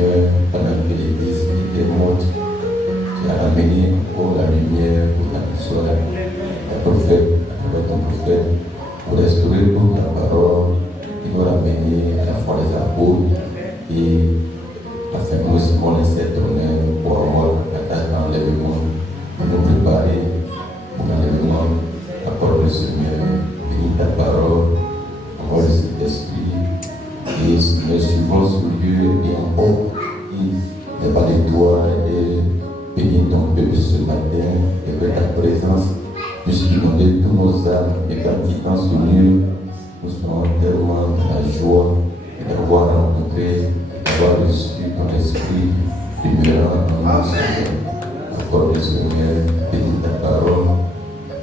Seigneur, pendant que l'Église était morte, tu as amené encore la lumière pour ta soeur, ta prophète, avec ton prophète, pour restaurer toute ta parole, qui nous ramener à la foi des apôtres et afin que nous aussi on ait cet honneur pour avoir la tâche d'enlèvement, de nous préparer pour l'enlèvement. La parole du Seigneur, bénis ta parole, envoie le Saint-Esprit, et nous suivons ce lieu et encore, il n'est pas de toi et bénis ton peuple ce matin, et avec ta présence, puisque inonder tous nos âmes, et quand quittant ce lieu, nous serons tellement dans la joie d'avoir rencontré, d'avoir reçu ton esprit, demeurant en nous, Seigneur. Accorde, Seigneur, bénis ta parole,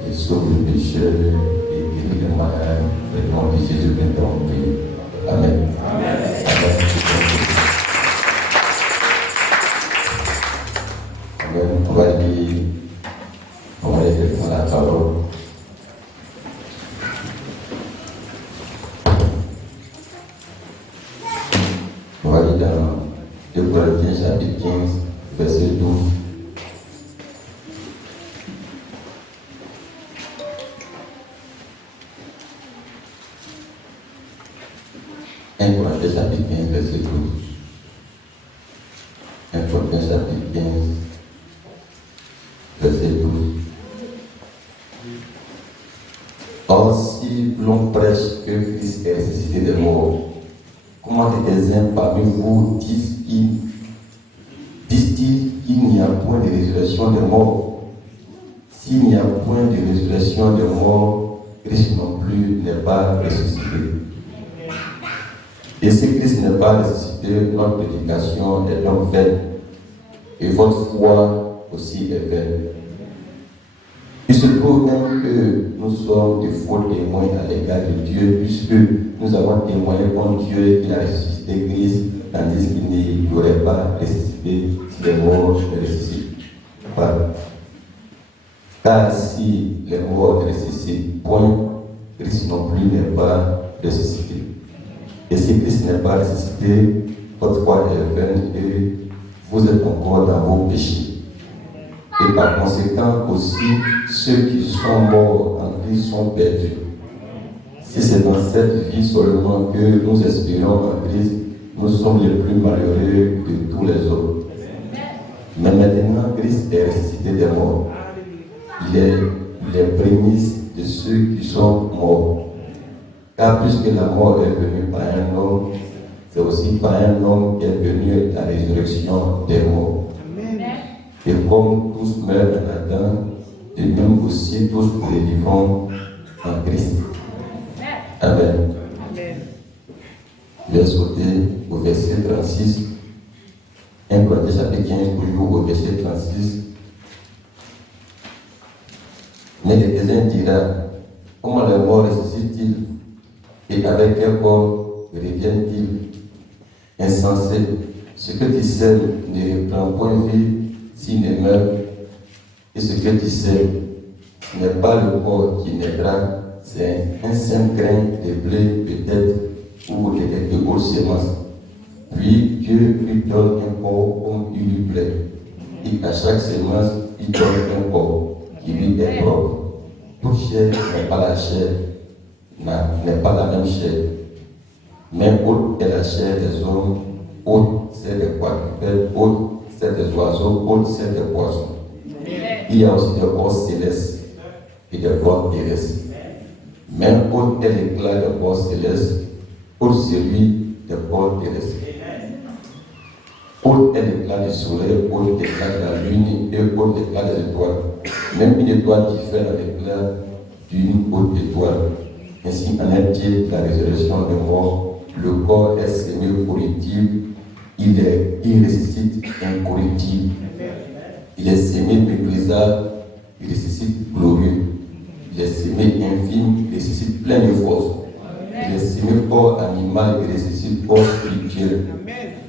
et sauve le pécheur, et guéris les malades, et nom de Jésus, bien prié. Amen. Amen. Amen. On va lire dans la parole. On va lire dans 2 Corinthiens chapitre 15, verset 12. Corinthiens chapitre 15, verset 12. 1 Corinthiens chapitre 15, verset 12. Or, si l'on prêche que Christ est ressuscité des morts, comment quelques-uns parmi vous disent-ils qu'il n'y a point de résurrection des morts? S'il n'y a point de résurrection des morts, Christ non plus n'est pas ressuscité. Et si Christ n'est pas ressuscité, notre prédication est donc vaine, et votre foi aussi est vaine. Il se trouve même que nous sommes de faux témoins à l'égard de Dieu, puisque nous avons témoigné contre Dieu qu'il a ressuscité Christ, tandis qu'il n'aurait pas ressuscité si les morts ne ressuscitent pas. Car si les morts ne ressuscitent point, Christ non plus n'est pas ressuscité. Et si Christ n'est pas ressuscité, votre foi est vaine et vous êtes encore dans vos péchés. Et par conséquent aussi, ceux qui sont morts en Christ sont perdus. Si c'est dans cette vie seulement que nous espérons en Christ, nous sommes les plus malheureux de tous les autres. Mais maintenant, Christ est ressuscité des morts. Il est les prémices de ceux qui sont morts. Car puisque la mort est venue par un homme, c'est aussi par un homme qu'est venue la résurrection des morts. Et comme tous meurent en Adam, et même aussi tous vivront en Christ. Amen. Je vais sauter au verset 36. 1 Corinthiens chapitre 15, toujours au verset 36. Mais quelques-uns diront, comment les morts ressuscitent-ils? Et avec quel corps reviennent-ils? Insensé, ce que tu sèmes ne reprend point vie s'il ne meurt, et ce que tu sèmes n'est pas le corps qui naîtra, c'est un simple grain de blé peut-être, ou de quelques autres semences. Puis Dieu lui donne un corps comme il lui plaît, et à chaque semence, il donne un corps qui lui est propre. Toute chair n'est pas la chair, n'est pas la même chair. Mais autre est la chair des hommes, autre c'est des quadrupèdes, autre c'est des oiseaux, autre c'est des poissons. Il y a aussi des corps célestes et des corps terrestres. Même autre est l'éclat des corps célestes, autre celui des corps terrestres. Autre est l'éclat du soleil, autre l'éclat de la lune et autre l'éclat des étoiles. Même une étoile diffère à l'éclat d'une autre étoile. Ainsi en est-il la résurrection des morts. Le corps est semé corruptible, il ressuscite incorruptible. Il est semé méprisable, il ressuscite glorieux. Il est semé infime, il ressuscite plein de force. Il est semé corps animal, il ressuscite corps spirituel.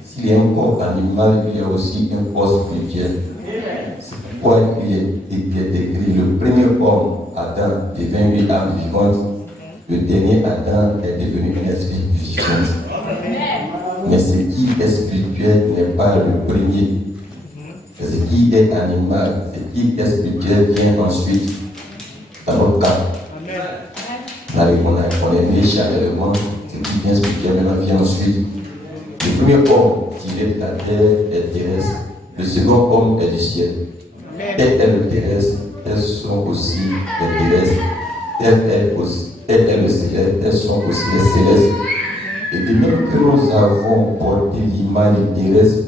S'il y a un corps animal, il y a aussi un corps spirituel. C'est pourquoi il est écrit, le premier homme, Adam, devint une âme vivante. Le dernier Adam est devenu un esprit vivant. Mais ce qui est spirituel n'est pas le premier. Ce qui est animal, ce qui est spirituel vient ensuite dans notre cas. On est né charnellement, ce qui vient spirituel maintenant vient ensuite. Le premier homme tiré de la terre est terrestre, le second homme est du ciel. Tel est le terrestre, elles sont aussi les terrestres, tel est le céleste, elles sont aussi les célestes. Et de même que nous avons porté l'image du terrestre,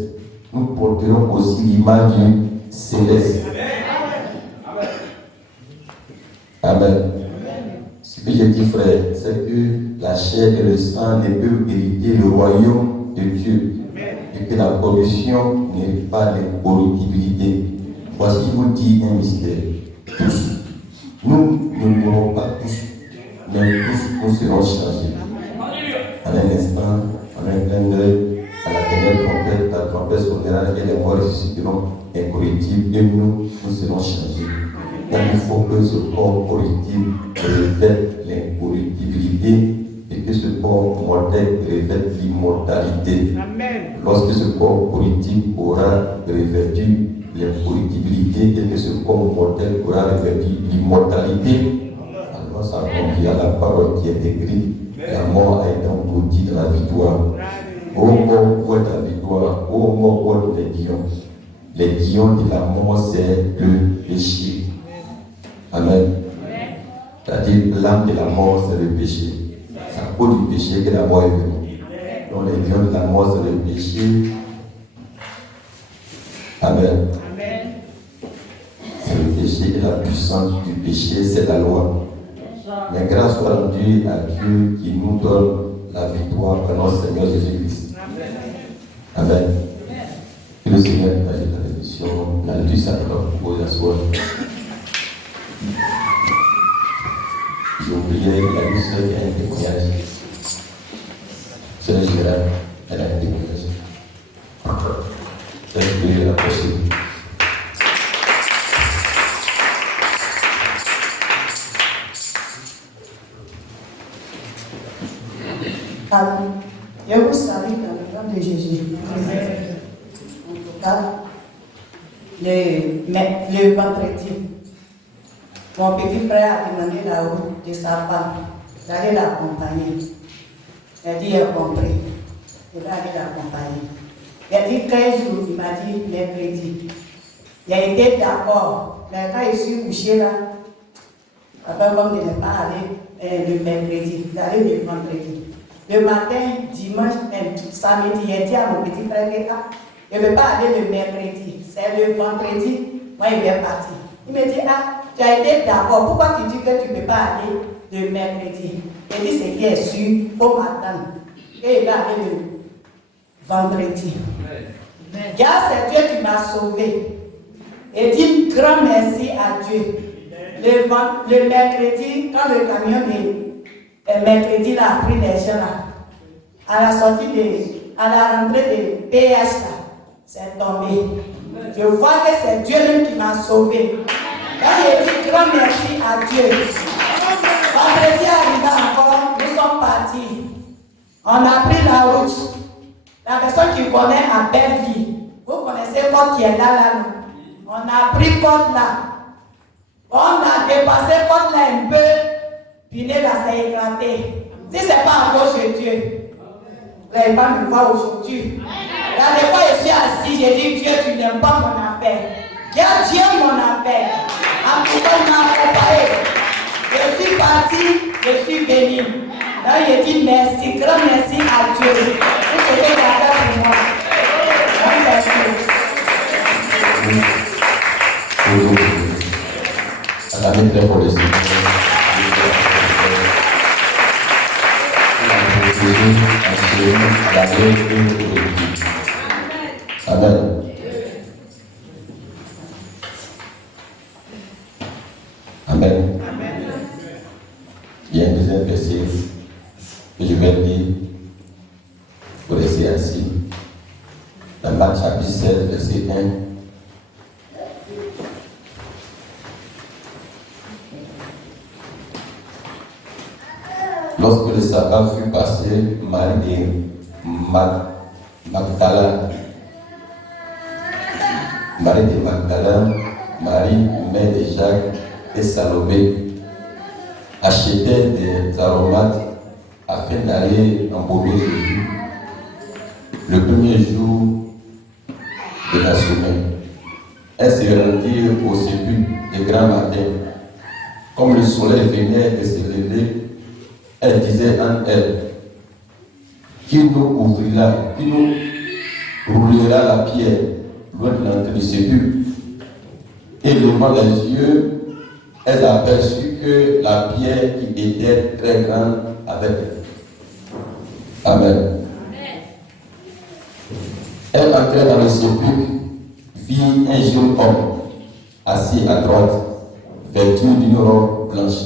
nous porterons aussi l'image du céleste. Amen. Ce que j'ai dit, frère, c'est que la chair et le sang ne peuvent hériter le royaume de Dieu. Et que la corruption n'est pas l'incorruptibilité. Voici vous dit un mystère. Tous, nous ne mourrons pas tous, mais tous nous serons changés. En un instant, en un clin d'œil, à la dernière trompette, la trompette sonnera et les morts ressusciteront incorruptibles et nous serons changés. Donc il faut que ce corps corruptible revête l'incorruptibilité et que ce corps mortel revête l'immortalité. Lorsque ce corps corruptible aura revêtu l'incorruptibilité et que ce corps mortel aura revêtu l'immortalité, alors ça accomplira la parole qui est écrite. La mort a été engloutie dans la victoire. Ô mort, où est ta victoire? Ô mort, où est les guillons? Les guillons de la mort, c'est le péché. Amen. C'est-à-dire, l'âme de la mort, c'est le péché. C'est à cause du péché que la mort est venue. Donc, les guillons de la mort, c'est le péché. Amen. C'est le péché et la puissance du péché, c'est la loi. Mais grâce soit rendue à Dieu qui nous donne la victoire par notre Seigneur Jésus-Christ. Amen. Que le Seigneur agisse la bénédiction, la lecture sacrée pour vous asseoir. J'ai oublié la liste qui a un témoignage. C'est le général, elle a un témoignage. Est-ce que la possible? Je vous salue dans le nom de Jésus. En tout cas, le vendredi, mon petit frère a demandé la route de sa femme d'aller l'accompagner. Elle dit, elle a compris. Je vais aller l'accompagner. Il a dit 15 jours, il m'a dit mercredi. Il a été d'accord. Mais quand je suis couché là, après, comme de ne pas aller le mercredi, d'aller le vendredi. Le matin, dimanche, samedi, j'ai dit à mon petit frère que je ne vais pas aller le mercredi. C'est le vendredi, moi je vais partir. Il me dit, tu as été d'accord, pourquoi tu dis que tu ne peux pas aller le mercredi? Il dit, c'est qui est sûr, il faut m'attendre. Et il va aller le vendredi. Car c'est Dieu qui m'a sauvé. Et dit grand merci à Dieu. Le mercredi, quand le camion de mercredi là, a pris les gens là, à la sortie à la rentrée de PH là, c'est tombé. Je vois que c'est Dieu même qui m'a sauvé. Donc j'ai dit grand merci à Dieu. Vendredi arrivé encore, nous sommes partis. On a pris la route. La personne qui connaît à Belleville, vous connaissez Côte qui est là. On a pris Côte là. On a dépassé Côte là un peu. Puis là, c'est éclaté. Si ce n'est pas encore chez Dieu, vous n'allez pas me voir aujourd'hui. Là, des fois, je suis assis, j'ai dit, Dieu, tu n'aimes pas mon affaire. Dieu, mon affaire. En tout cas, il m'a accompagné. Je suis parti, je suis venu. Là, j'ai dit merci, grand merci à Dieu pour ce qu'il a fait pour moi. Amen. Amen. Il y a un deuxième verset que je vais lire pour rester assis. Dans Marc chapitre 16, verset 1. Lorsque le sabbat fut passé, Marie de Magdala Marie de Magdalene, Marie, mère de Jacques et Salomé achetaient des aromates afin d'aller embaumer Jésus le premier jour de la semaine. Elles se rendirent au sépulcre de grand matin. Comme le soleil venait de se lever, elles disaient en elles: qui nous ouvrira, qui nous roulera la pierre loin de l'entrée du sépulcre? Et levant les yeux, elles aperçurent que la pierre qui était très grande avec elles. Amen. Elle entrait dans le sépulcre, vit un jeune homme assis à droite, vêtu d'une robe blanche,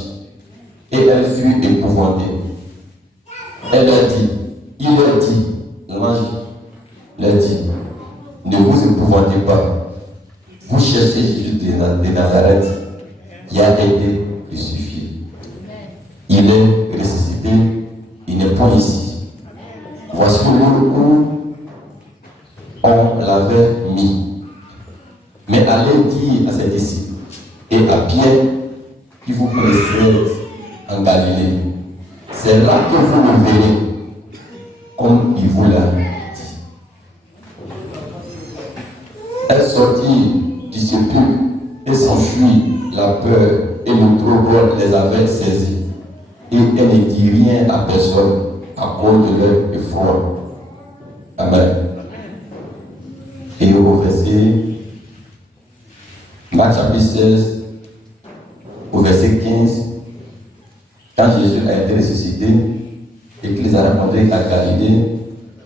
et elle fut épouvantée. Elle leur dit, il leur dit, l'ange leur dit: ne vous épouvantez pas. Vous cherchez Jésus de Nazareth, qui a été crucifié. Il est ressuscité, il n'est pas ici. Voici le où on l'avait mis. Mais allez dire à ses disciples et à Pierre qui vous précède en Galilée: c'est là que vous le verrez, comme il vous l'a dit. Elle sortit du sépulcre et s'enfuit. La peur et le trouble les avaient saisis, et elle ne dit rien à personne à cause de leur effroi. Amen. Et au verset Marc chapitre 16, au verset 15, quand Jésus a été ressuscité et qu'il les a rencontrés à Galilée,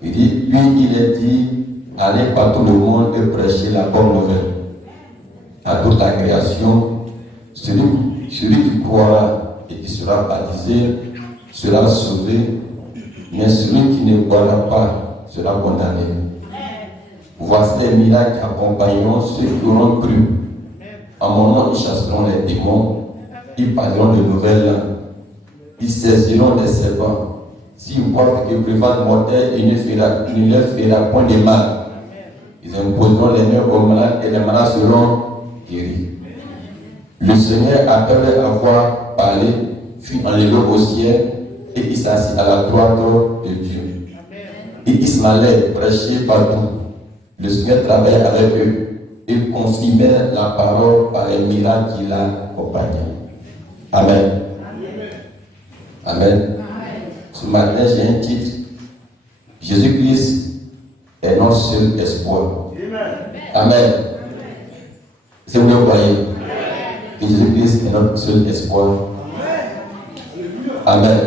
il dit, lui il a dit: allez par tout le monde et prêchez la bonne nouvelle à toute la création. Celui qui croira et qui sera baptisé sera sauvé, mais celui qui ne croira pas sera condamné. Voici les miracles qui accompagneront ceux qui auront cru. En mon nom, ils chasseront les démons, ils parleront de nouvelles langues, ils saisiront les serpents. S'ils boivent que prévalent mortel, il ne leur fera point de mal. Ils imposeront les mains aux malades et les malades seront guéris. Le Seigneur, après avoir parlé, fut enlevé au ciel et il s'assit à la droite de Dieu. Et il se m'allait prêcher partout. Le Seigneur travaillait avec eux et confirmait la parole par les miracles qui l'accompagnaient. Amen. Amen. Ce matin, j'ai un titre: Jésus-Christ est notre seul espoir. Amen. Si vous le voyez, que Jésus-Christ est notre seul espoir. Amen.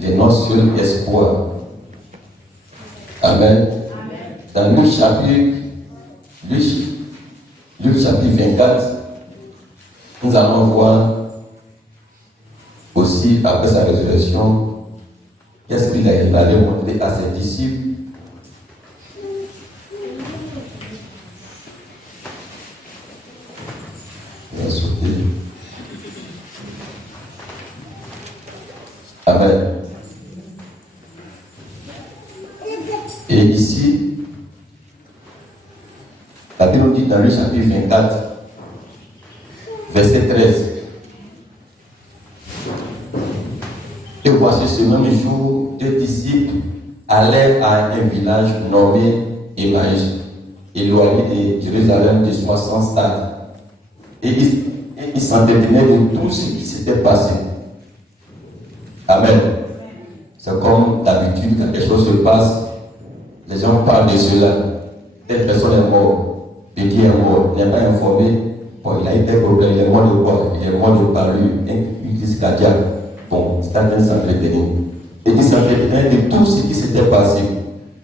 Il est notre seul espoir. Amen. Dans Luc chapitre 24, nous allons voir aussi, après sa résurrection, qu'est-ce qu'il allait montrer à ses disciples. Amen. Et ici, la Bible dit dans le chapitre 24, verset 13. Et voici ce même jour, deux disciples allèrent à un village nommé Emmaüs, éloigné de Jérusalem de 60 stades. Et ils s'entretenaient de tout ce qui s'était passé. Amen. C'est comme d'habitude, quand quelque chose se passe, les gens parlent de cela. Telle personne est morte, petit est mort, il n'est pas informé. Bon, il a eu des problèmes, il est mort de quoi? Il est mort de parure, une crise cardiaque. Bon, c'est en train de s'entretenir. Et ils s'entretenaient de tout ce qui s'était passé.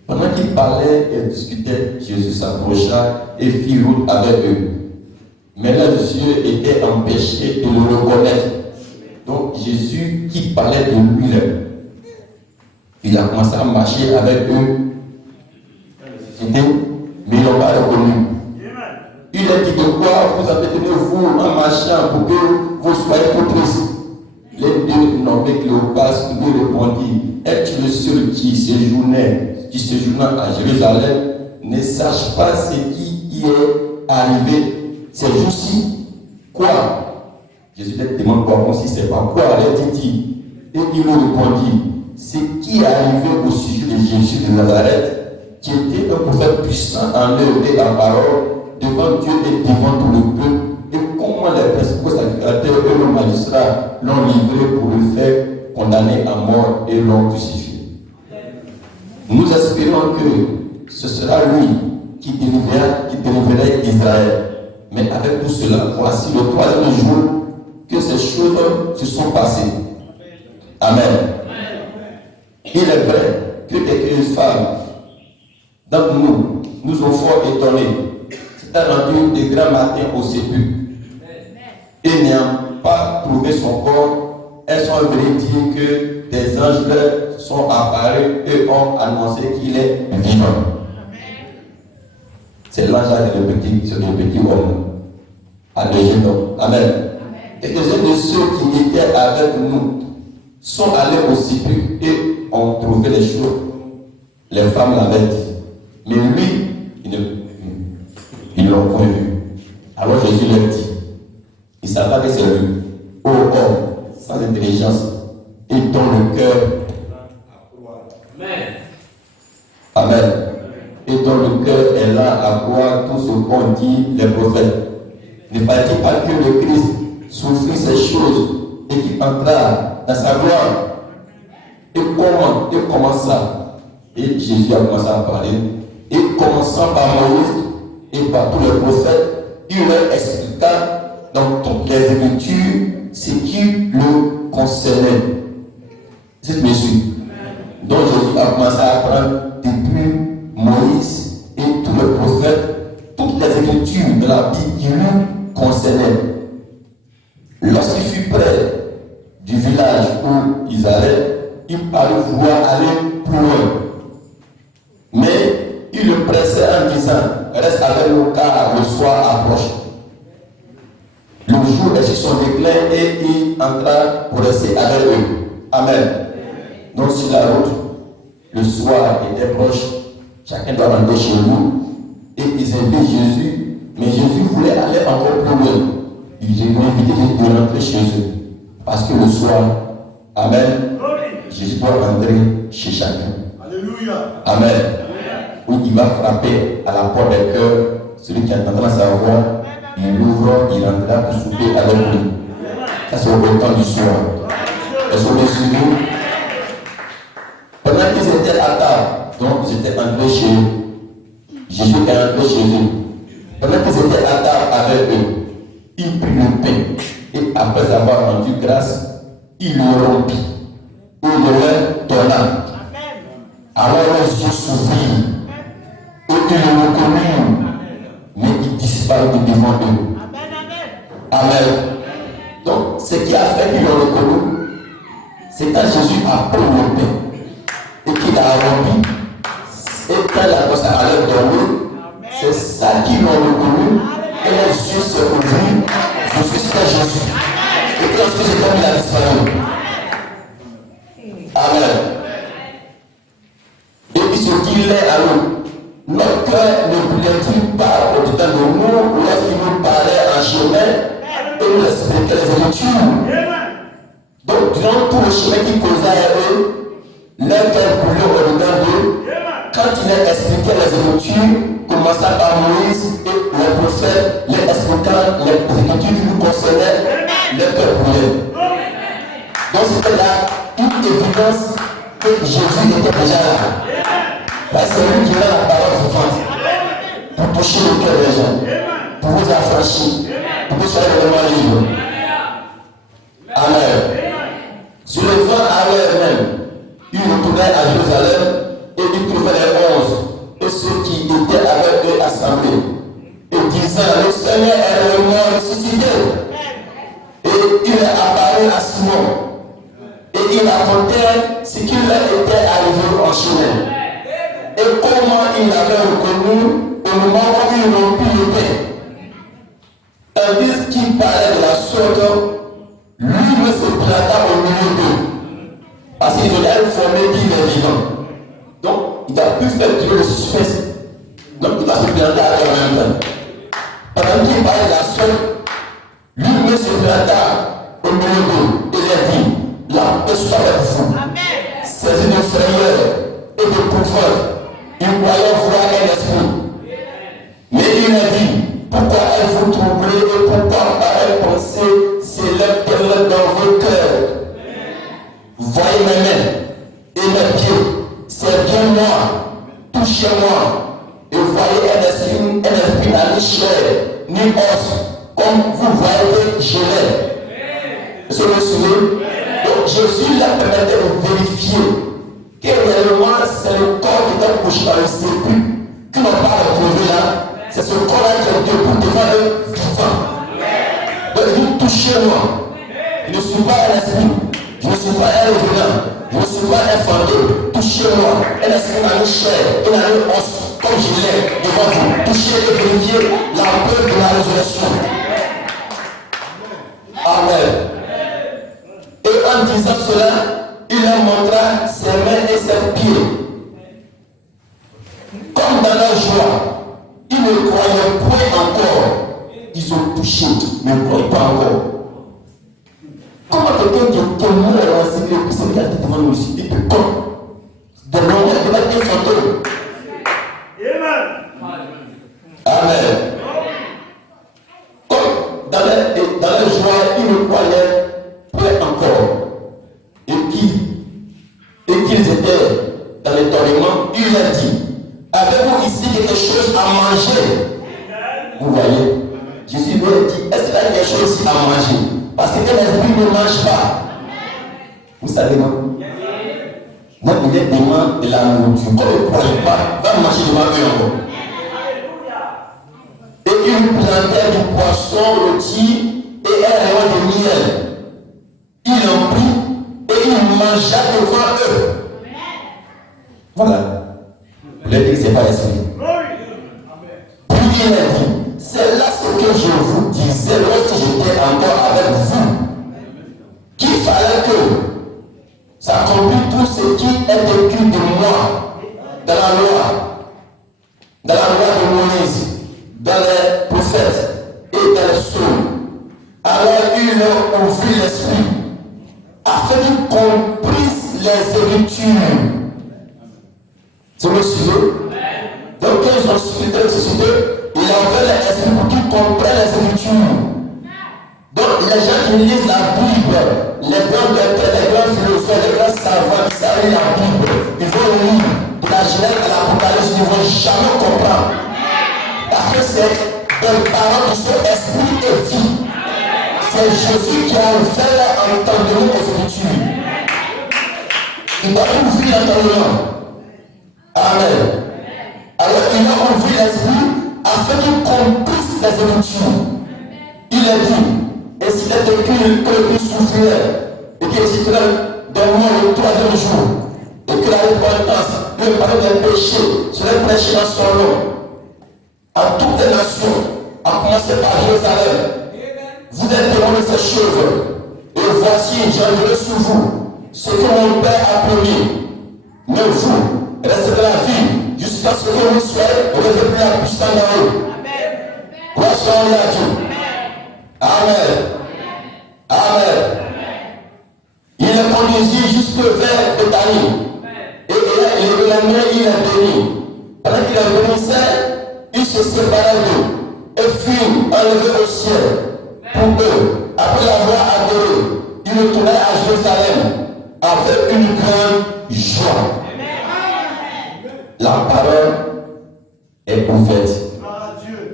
Pendant qu'ils parlaient et discutaient, Jésus s'approcha et fit route avec eux. Mais leurs yeux étaient empêchés de le reconnaître. Donc Jésus qui parlait de lui-même, il a commencé à marcher avec eux. Mais ils n'ont pas reconnu. Il a dit: de quoi vous entretenez-vous en marchant pour que vous soyez trop tristes? Les deux nommés Cléopas lui répondit: es-tu le seul qui séjournant à Jérusalem ne sache pas ce qui qui est arrivé ces jours-ci. Quoi? Jésus leur demande quoi, comme si c'est pas quoi, leur dit-il. Et il lui répondit, ce qui est arrivé au sujet de Jésus de Nazareth, qui était un prophète puissant en œuvre et en parole, devant Dieu et devant tout le peuple, et comment les principaux sacrificateurs et les magistrats l'ont livré pour le faire condamner à mort et l'ont crucifié. Nous espérons que ce sera lui qui délivrerait Israël. Mais avec tout cela, voici le troisième jour que ces choses se sont passées. Amen. Il est vrai que quelques femmes d'entre nous nous ont fort étonnés. C'est rendu de grand matin au sépulcre. Et n'ayant pas trouvé son corps, elles sont venues dire que des anges leur sont apparus et ont annoncé qu'il est vivant. C'est l'ange le petit homme. Amen. Quelques-uns de ceux qui étaient avec nous sont allés au sépulcre et ont trouvé les choses. Les femmes l'avaient dit. Mais lui, ils ne l'ont pas vu. Alors Jésus leur dit, il ne savait pas que c'est lui. Ô homme, sans intelligence, et dont le cœur. Amen. Et dont le cœur est là à croire tout ce qu'ont dit les prophètes. Ne fallait-il pas que le Christ souffrit ces choses et qu'il entra dans sa gloire? Et comment ça? Et Jésus a commencé à parler. Et commençant par Moïse et par tous les prophètes, il leur expliqua dans toutes les Écritures ce qui le concernait. C'est Jésus. Donc Jésus a commencé à apprendre depuis Moïse et tous les prophètes, toutes les Écritures de la Bible qui le concernaient. Lorsqu'il fut près du village où ils allaient, il parut vouloir aller plus loin. Mais il le pressait en disant, reste avec nous car le soir approche. Le jour est sur son déclin et il entra pour rester avec eux. Amen. Donc sur la route, le soir était proche, chacun doit rentrer chez lui et ils invitent Jésus, mais Jésus voulait aller encore plus loin. Ils ont invité Jésus de rentrer chez eux parce que le soir, Amen, Jésus doit rentrer chez chacun. Alléluia. Amen. Où il va frapper à la porte des cœurs, celui qui entendra sa voix, il ouvre, il rentrera pour souper avec lui. Ça c'est au temps du soir. Est-ce que vous suivez? Pendant qu'ils étaient à table, donc ils étaient entrés chez eux. Jésus est entré chez eux. Pendant qu'ils étaient à table avec eux, il prit le pain et après avoir rendu grâce, il le rompit. Il le leur donna. Alors les yeux s'ouvrirent. Et ils le reconnurent, mais il disparut de devant eux. Amen. Donc, ce qui a fait qu'ils l'ont reconnu, c'est quand Jésus a pris le pain et qu'il a rompu, et quand il a commencé à aller dormir, c'est ça qu'ils l'ont reconnu, et les yeux se ouvrirent. Je suis Jésus. Et lorsque j'ai comme il a disparu. Amen. Et il se dit l'un à l'autre. Notre cœur ne brûlait-il pas au-dedans de nous lorsqu'il nous parlait en chemin et nous expliquait les Écritures? Donc, durant tout le chemin qu'il causait à eux, leur cœur brûlait au-dedans d'eux. Quand il leur expliquait les Écritures, commençant par Moïse et les prophètes, les expliquant les Écritures qui nous concernaient, leur cœur brûlait. Donc, c'était là une évidence que Jésus était déjà là. Parce que c'est lui qui a la parole vivante pour toucher le cœur des gens, pour vous affranchir, pour que vous soyez vraiment libres. Amen. Sur le vent à l'heure même, il retournait à Jérusalem et il trouvait les 11 et ceux qui étaient avec eux assemblés et disant, le Seigneur est réellement ressuscité. Et il est apparu à Simon et il racontait ce qui leur était arrivé en chemin. Et comment il avait reconnu au moment où il rompit le pain. Tandis qu'il parlait de la sorte, lui se planta au milieu d'eux. Parce qu'ils ont informé qu'il est vivant. Donc, il a pu faire durer le suspense. Donc, il va se planter à eux en même temps. ni chair, ni os, comme vous voyez que je l'ai. Est-ce que vous me suivez? Donc Jésus l'a permis de vérifier que réellement c'est le corps qui est couché dans le sépulcre, qui n'ont pas retrouvé là. C'est ce corps-là qui est debout devant eux, vivant. Donc il dit, touchez-moi. Je ne suis pas un esprit, je ne suis pas un revenant, je ne suis pas un fantôme. Touchez-moi. Un esprit dans une chair, dans une os, comme je l'ai devant vous. Touchez et vérifiez la preuve de la résurrection. Amen. Et en disant cela, il leur montra ses mains et ses pieds. Comme dans leur joie, ils ne croyaient point encore. Ils ont touché, mais ne croyaient pas encore. Comment quelqu'un qui est mort dans ce lieu, c'est qui a été devant nous ici, il peut comme de l'honneur de la fantôme. Amen. Comme dans leur joie, ils ne croyaient point encore. Et qu'ils étaient dans l'étonnement, il leur dit, avez-vous ici quelque chose à manger? Vous voyez, Jésus lui a dit, est-ce qu'il y a quelque chose ici à manger? Parce que l'esprit ne mange pas. Vous savez, non? Moi, il est demande de la nourriture. Comme il ne croyait pas, va manger devant eux encore. Et ils plantaient du poisson rôti et un rayon de miel. Il en prit et il mangea devant eux. Voilà. Vous l'avez dit que ce n'est pas l'esprit. Puis il a dit, c'est là ce que je vous disais lorsque j'étais encore avec vous, qu'il fallait que s'accomplisse tout ce qui est écrit de moi dans la loi de Moïse, dans les prophètes et dans les psaumes. Alors il leur ouvrit l'esprit afin qu'ils comprissent les Écritures. C'est le sujet. Donc quand ils ont suivi ce sujet, il envoie l'esprit pour qu'ils comprennent les Écritures. Donc les gens qui lisent la Bible, les grands docteurs, les grands philosophes, les grands savants qui savent lire la Bible, ils vont lire de la Genèse à l'Apocalypse, ils ne vont jamais comprendre. Parce que c'est des paroles qui sont esprit et vie. C'est Jésus qui a ouvert l'entendement aux Écritures. Il doit ouvrir l'entendement. Amen. Alors il a ouvert l'esprit afin qu'ils comprissent les Écritures. Il a dit, et s'il est écrit que le Christ souffrirait et qu'il ressusciterait d'un mort le troisième jour, et que la repentance, le pardon des péchés serait prêché dans son nom, à toutes les nations, à commencer par Jérusalem. Vous êtes témoins de ces choses, et voici, j'enverrai sur vous ce que mon Père a promis. Mais vous, restez dans la vie jusqu'à ce que vous soyez revêtus la puissance d'en haut. Gloire soit à Dieu. Amen. Amen. Il les conduisit jusque vers Béthanie. Et il les mains, il les bénit. Pendant qu'il les bénissait, ils se séparaient d'eux et furent enlevés au ciel. Pour eux, après l'avoir adoré, ils retournaient à Jérusalem avec une grande joie. La parole est ouverte.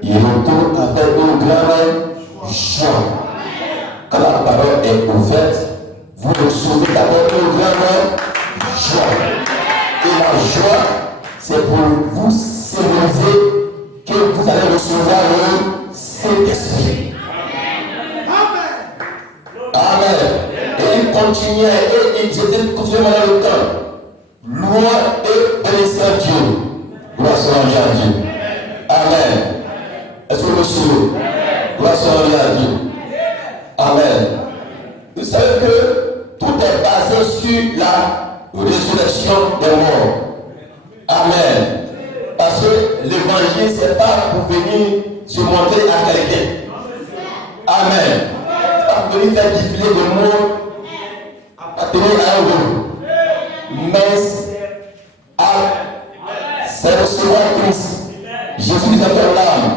Il retourne avec une grande joie. Quand la parole est ouverte, vous recevez d'abord une grande joie. Et la joie, c'est pour vous symboliser que vous allez recevoir le Saint-Esprit. Amen. Et il continuait, et ils étaient continuellement dans le temps. Louant et bénissant Dieu. Gloire soit à Dieu. Amen. Est-ce que vous me suivez? Gloire soit à Dieu. Amen. Vous savez que tout est basé sur la résurrection des morts. Amen. Parce que l'évangile, ce n'est pas pour venir se montrer à quelqu'un. Amen. Pour venir faire défiler le monde à tenir à eux. Mais c'est recevoir Christ. Jésus nous a fait l'âme.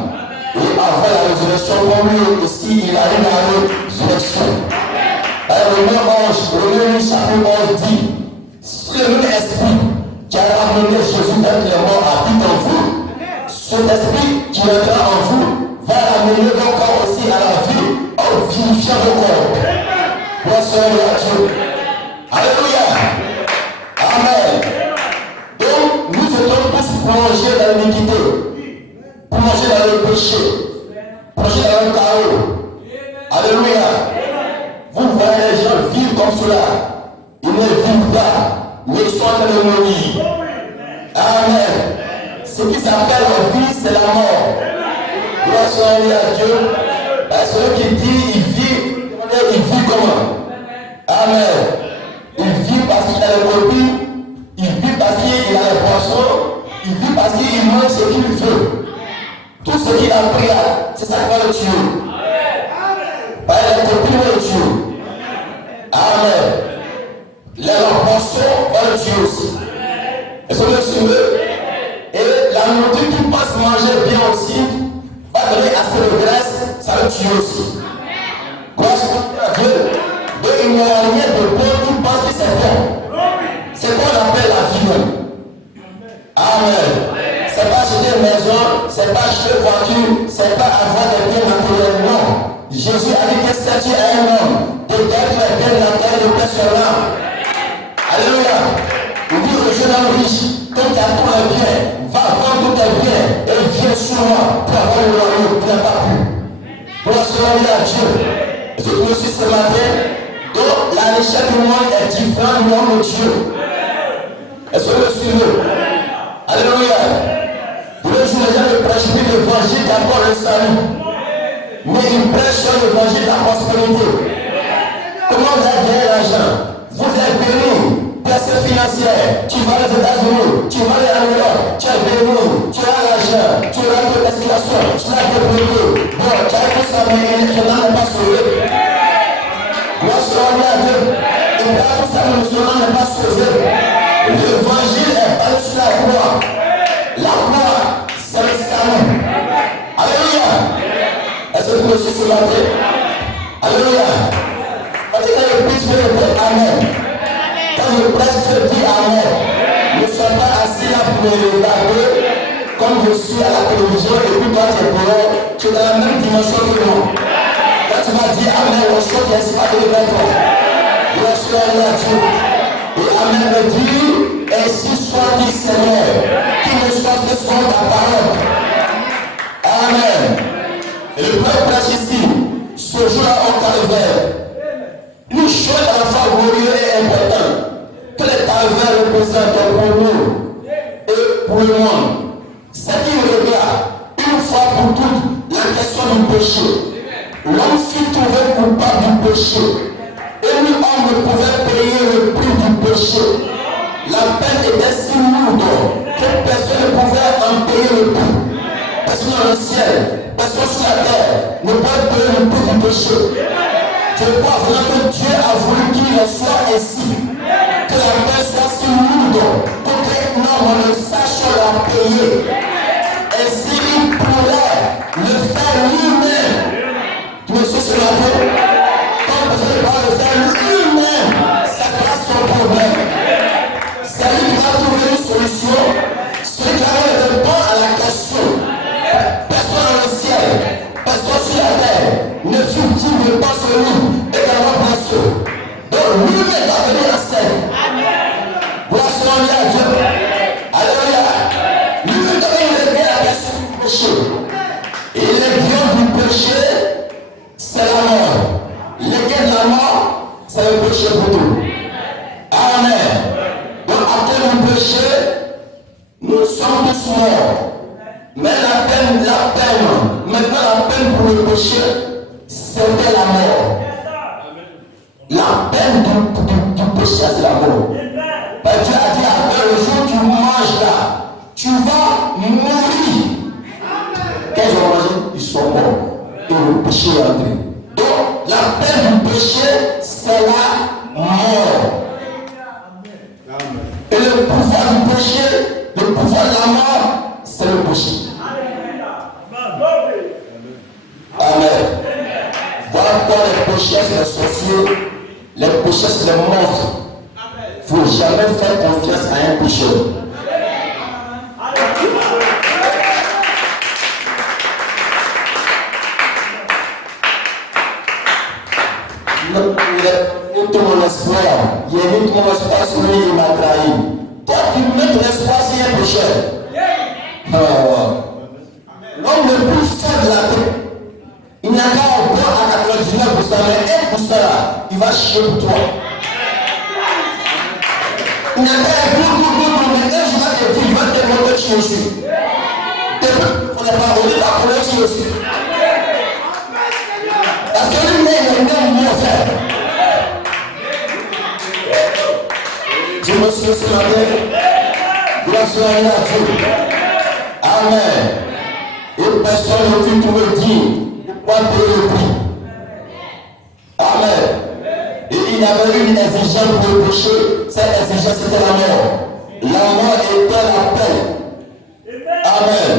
Et avant la résurrection, comme lui aussi, il arrive à la résurrection. Romains 11, chapitre 11 dit, si le même esprit qui a ramené Jésus d'être les morts habite en vous, cet esprit qui viendra en vous amener vos corps aussi à la vie en vivifiant vos corps. Gloire soit à Dieu. Alléluia. Amen. Donc, nous étions tous plongés dans l'iniquité, plongés dans le péché, plongés dans le chaos. Alléluia. Vous voyez les gens vivre comme cela. Ils ne vivent pas, mais ils sont en train de mourir. Amen. Ce qui s'appelle la vie, c'est la mort. Gloire soit à Dieu. Celui qui dit, il vit comment? Amen. Il vit parce qu'il a les copines, il vit parce qu'il a les poissons, il vit parce qu'il mange ce qu'il veut. Tout ce qu'il a pris, c'est ça qui va le tuer. Par les copines vont le tuer. Amen. Les poissons vont le tuer aussi. Est-ce que vous suivez? Et la nourriture qui passe manger bien aussi va donner assez de graisse, ça le tue aussi. Gloire à Dieu. Donc il n'y a rien de bon qui pense que c'est bon. C'est ce qu'on appelle la vie même. Amen. C'est pas acheter une maison, c'est pas acheter une voiture, c'est pas avoir des biens matériels. Non. Jésus a dit que si tu es un homme, de d'être bien la terre de personne. Alléluia. Il dit au jeune homme riche, quand tu as tout le bien, va vendre tous tes biens et viens sur moi pour avoir le royaume. Tu n'as pas pu. Gloire soit à Dieu. Et ce que je suis ce matin, donc la richesse du monde est différente du monde de Dieu. Est-ce que vous suivez? Alléluia. Pour le jour, les gens ne prêchent plus l'évangile d'abord le salut, mais ils prêchent l'évangile de la prospérité. Comment vous avez gagné l'argent? Vous êtes béni. Personne financière, tu vas aux États-Unis, tu vas à New York, tu es béni, tu as l'argent, tu as la situation, tu as des produits. Bon, tu as tout ça, mais tu n'en as pas sauvé. Moi, je suis à Dieu. Et là, tout ça, mais tu n'en as pas sauvé. L'évangile est basé sur la croix. La croix, c'est le salut. Alléluia. Est-ce que vous me suivez ce matin? Alléluia. Quand il y a le plus, je vais dire Amen. Quand je prêche, je dis Amen. Ne sois pas assis là pour me regarder comme je suis à la télévision et puis toi tu es dehors, tu es dans la même dimension que moi. Quand tu vas dire Amen, le choc est pas de vers toi. Gloire soit à Dieu. Et Amen me dit, ainsi soit dit Seigneur, qui ne soit que selon ta parole. Amen. Et le peuple prêche ici, ce jour-là au calvaire. Une chose à la fois glorieuse et importante que les calvaires représentent pour nous et pour le monde. Ce qui regarde une fois pour toutes la question du péché. L'homme fut trouvé coupable du péché. Et nul homme ne pouvait payer le prix du péché. La peine était si lourde que personne ne pouvait en payer le prix. Personne dans le ciel, personne sur la terre ne pouvait payer le prix du péché. Je crois vraiment que Dieu a voulu qu'il soit ainsi, que la paix soit si lourde, qu'aucun homme ne sache la payer. Ainsi, il pourrait le faire lui-même. Tu me suis sur la peau? Quand personne ne va le faire lui-même, ça sera son problème. C'est lui qui va trouver une solution. Celui qui a le bon à la question. Personne dans le ciel, personne sur la terre ne fut-il pas sur lui également précieux. Donc lui-même va venir en scène. Gloire soit à Dieu. Alléluia. Lui-même va venir régler la question du péché. Et les biens du péché, c'est la mort. Les gains de la mort, c'est le péché pour nous. Amen. Donc à cause du péché, nous sommes tous morts. Mais maintenant la peine pour le péché, c'était la mort. La peine du péché, c'est la mort. Dieu a dit après le jour où tu manges là, tu vas mourir. Quand ils ont mangé, ils sont morts. Et le péché est entré. Donc la peine du péché, c'est la mort. Et le pouvoir du péché, le pouvoir de la mort, c'est le péché. Amen. Voilà pourquoi les péchés, c'est les sorciers, les péchés, c'est les monstres. Il ne faut jamais faire confiance à un pécheur. tout mon espoir. J'ai mis tout mon espoir sur lui, il m'a trahi. Toi, tu mets ton espoir sur un pécheur. L'homme le plus faible de la terre, il n'a qu'à au point à 99%, mais 1% là, il va chier pour toi. Il n'a qu'à mais un jour il va te dire, il va te montrer qui je suis. On n'est pas on est là pour le qui je suis. Parce que lui-même, il est même mieux fait. Je me suis ce matin, grâce à Dieu. Amen. Et personne ne peut me dire pourquoi payer le prix. Amen. Et il y avait une exigence pour le péché. Cette exigence c'était la mort. La mort était la peine. Amen.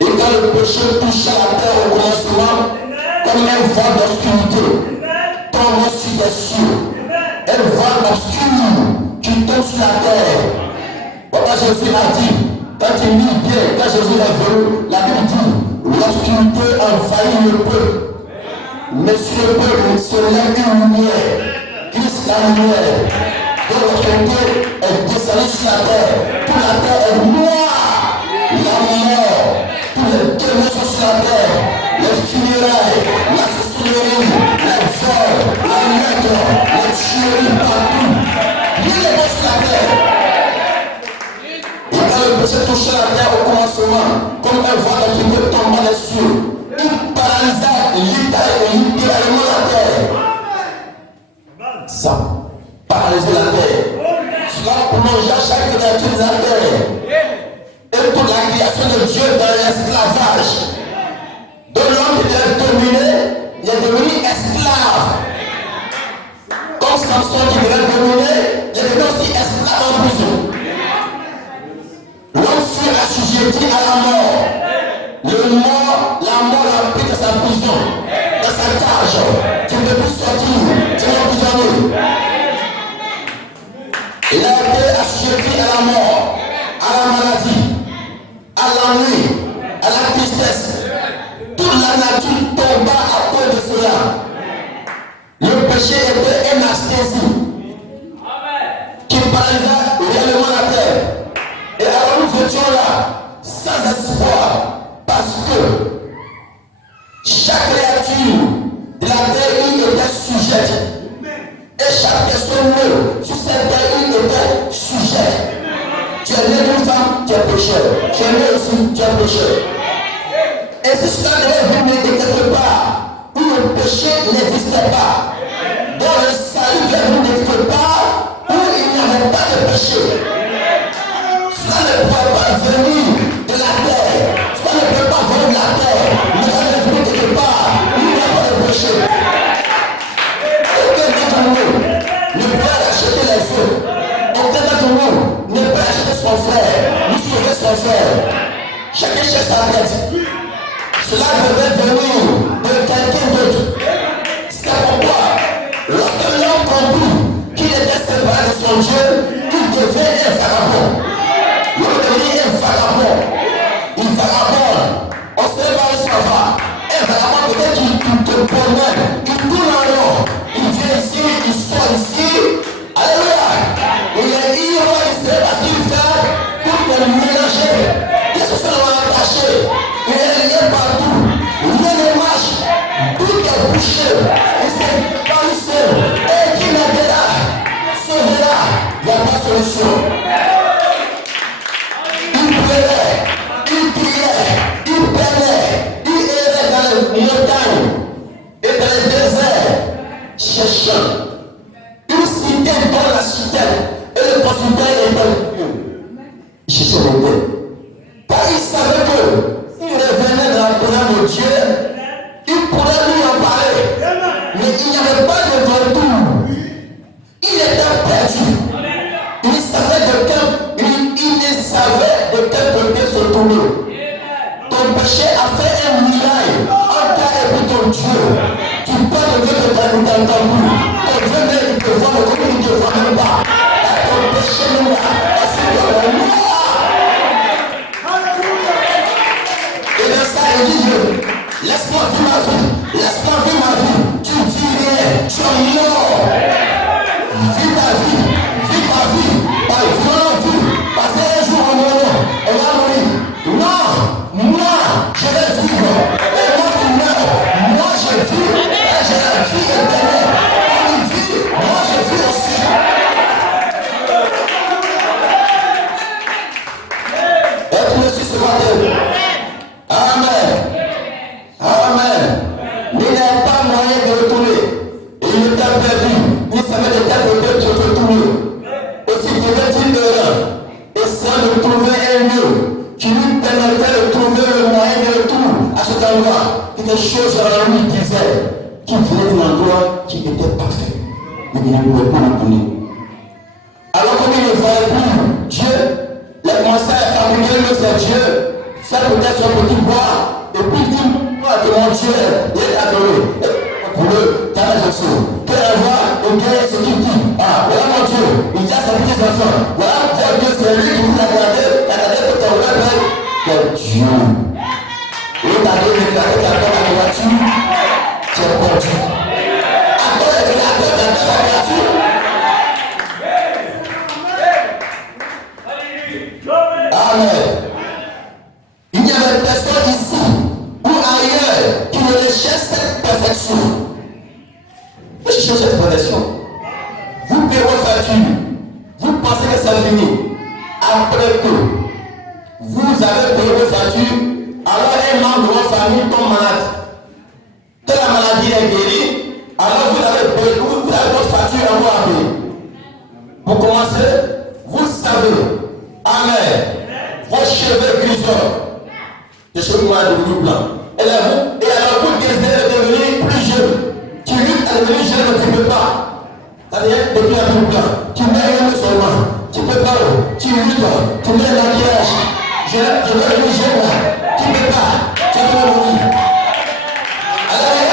Et quand le péché touche à la terre au commencement, comme un vent d'obscurité tombe sur des cieux, un vent obscur qui tombe sur la terre. Papa Jésus a dit, quand il dit bien, quand Jésus est venu, la Bible dit, l'obscurité envahit le peuple. Mais sur le peuple, se lève une lumière. Christ la lumière. Donc l'obscurité est descendue sur la terre. Toute la terre est noire. La mort, tous les témoins sont sur la terre. Les funérailles, la sorcellerie, les vols, la meurtre, les tueries partout. Il est bon sur la terre. Et quand le péché touchait la terre au commencement, comme un vent d'obscurité tombe dans les cieux, il paralysa littéralement la terre. Ça paralysait la terre. Cela plongea chaque créature de la terre. Et toute la création de Dieu dans l'esclavage. Donc l'homme qui était dominé, il est devenu esclave. Comme Samson qui devait dominer, il est devenu aussi esclave en prison. L'homme fut assujetti à la mort. La mort l'a pris dans sa prison, dans sa cage. Tu ne peux plus sortir, tu es emprisonné. Il a été assujetti à la mort, à la maladie, à l'ennui, à la tristesse. Toute la nature tomba à cause de cela. Le péché était une anesthésie qui paralysa réellement la terre. Et alors nous étions là, sans espoir, parce que chaque créature de la terre était sujette. Et chaque personne née sur cette terre était sujette. Tu es né d'une femme, tu es pécheur. Tu es né aussi, tu es pécheur. Et si cela devait venir de quelque part où le péché n'existait pas, dans le salut devait venir de quelque part où il n'y avait pas de péché, cela ne pouvait pas venir de la terre. Cela ne peut pas venir de la terre. Mais ça devait venir de quelque part où il n'y a pas de péché. Aucun d'entre nous ne peut acheter les œufs. Aucun d'entre nous ne peut acheter son frère, nous sauver son frère. Chacun cherche sa tête. Cela devait venir de quelqu'un d'autre. C'est pourquoi, lorsque l'homme comprit qu'il était séparé de son Dieu, il devait un vagabond. Il devait un vagabond. Il vagabonde. On ne sait pas où ça va. Un vagabond peut-être qu'il te promène, il tourne en rond. Il vient ici, il sort ici. Alléluia. Il est ivre, il sait pas ce qu'il fait pour te mélanger. Les choses sont attachées. Il est lié partout. Rien ne marche. Tout est bouché. Il s'est balancé. Et qui m'aidera, sauvera. Il n'y a pas de solution. Il pleurait, il criait, il peinait, il errait dans les montagnes et dans les déserts, cherchant. Il citait dans la citerne et le consultant était au milieu. Il cherchait le paix. Car il savait que s'il revenait dans la présence de Dieu, il pourrait lui en parler. Mais il n'y avait pas de retour. Il était perdu. Il savait de quel côté se tourner. Ton péché a fait un muraille entre toi et ton Dieu. Tu peux devenir de ta boue. Ton Dieu, il te voit, mais il ne te voit même pas. Ton péché est sur toi. Et dans ça, il dit, laisse-moi vivre ma vie. Laisse-moi vivre ma vie. Tu vis rien. Tu es mort. Vis ta vie. Vis ta vie. Par vie. Passer un jour au moment. On va mourir. Non. Moi, je vais vivre. Et moi qui meurs. Moi, je vis. Et j'ai la vie éternelle. On y vit. Moi, je vis aussi. Être reçu ce matin. Amen. Amen. Il n'y a pas moyen de retourner. Et il ne t'a perdu. Ni ça met le cas de te retourner. Aussi devait-il et ça de trouver un lieu qui lui permettrait de trouver le moyen de retour à cet endroit. Quelque chose en lui disait qu'il venait d'un endroit qui était parfait. Mais il ne pouvait pas retourner. Alors comme il ne voyait plus Dieu, il a commencé à fabriquer le c'est Dieu, faire peut-être son petit bois, et puis il dit, moi que mon Dieu est adoré. Pour eux, dans la chanson, que la voix, et bien ce qu'il dit, ah, voilà mon Dieu, il dit à ses petits enfants, voilà votre Dieu, c'est lui qui vous a gardé pour ton rêve, quel Dieu. Et il t'a donné la tête à la voiture, tu es perdu. Après, tu l'as fait dans ta voiture. Amen. Il y avait personne ici ou ailleurs qui ne recherche cette perfection. Vous cherchez cette perfection. Vous payez vos factures. Vous pensez que ça finit. Après que vous avez payé vos factures, alors un membre de votre famille tombe malade. Que la maladie est guérie, alors vous avez payé, vous avez votre facture encore à payer. Pour commencer, vous savez. Amen. Vos cheveux grisonnent. Les cheveux noirs devenus blancs. Et alors vous désirez devenir plus jeune. Tu luttes à devenir jeune, mais tu ne peux pas. C'est-à-dire, depuis un peu blanc. Tu mets un peu seulement. Tu ne peux pas. Tu luttes. Tu mets un maquillage. Je veux devenir jeune. Tu ne peux pas. Tu peux mourir. Allez.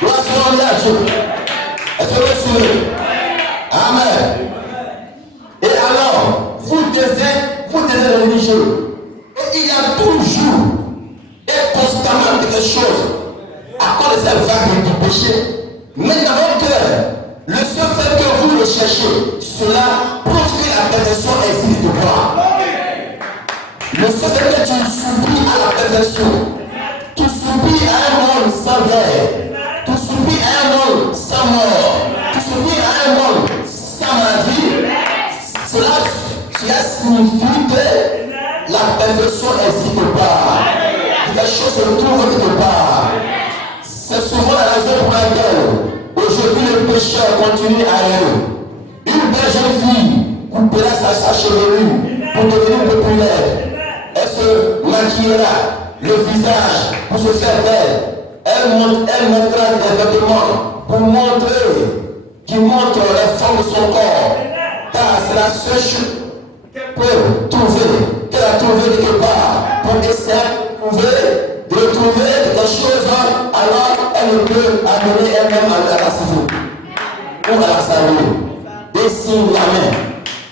Gloire à Dieu. Est-ce que vous suivez? Amen. Et alors, vous désirez devenir jeune. Et il y a toujours et constamment quelque chose à cause de cette vague du péché. Mais dans votre cœur, le seul fait que vous le cherchez, cela prouve que la perfection existe de toi. Le seul fait que tu subis à la perfection, tu subis à un monde sans guerre, tu subis à un monde sans mort, tu subis à un monde sans maladie. Cela signifie que la perfection n'existe pas. Quelque chose se trouve quelque part. C'est souvent la raison pour laquelle aujourd'hui le pécheur continue à errer. Une belle jeune fille coupera sa chevelure pour devenir populaire. Elle se maquillera le visage pour se faire belle. Elle mettra des vêtements pour montrer, qui montrent la forme de son corps. Car c'est la seule chose qu'elle peut trouver, qu'elle a trouvé quelque part pour essayer de retrouver quelque chose, alors elle ne peut amener elle-même à la saison ou à la saluer. Dessine la main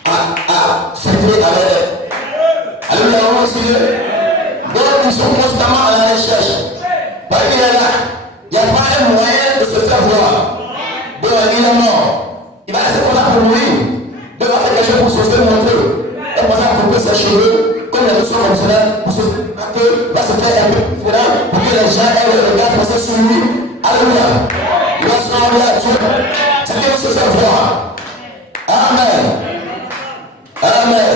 à fêter avec elle. Alléluia, on suit. Donc ils sont constamment à la recherche. Parce qu'il est là, il n'y a pas un moyen de se faire voir. Donc il est mort. Il va rester comme ça pour mourir. Il va faire quelque chose pour se faire montrer. Elle va à couper ses cheveux, comme les autres sont comme cela, pour se va se faire un peu différent, pour que les gens aient le regard passer sur lui. Alléluia. Lorsqu'on à Dieu, c'est qu'il se fait voir. Amen. Amen.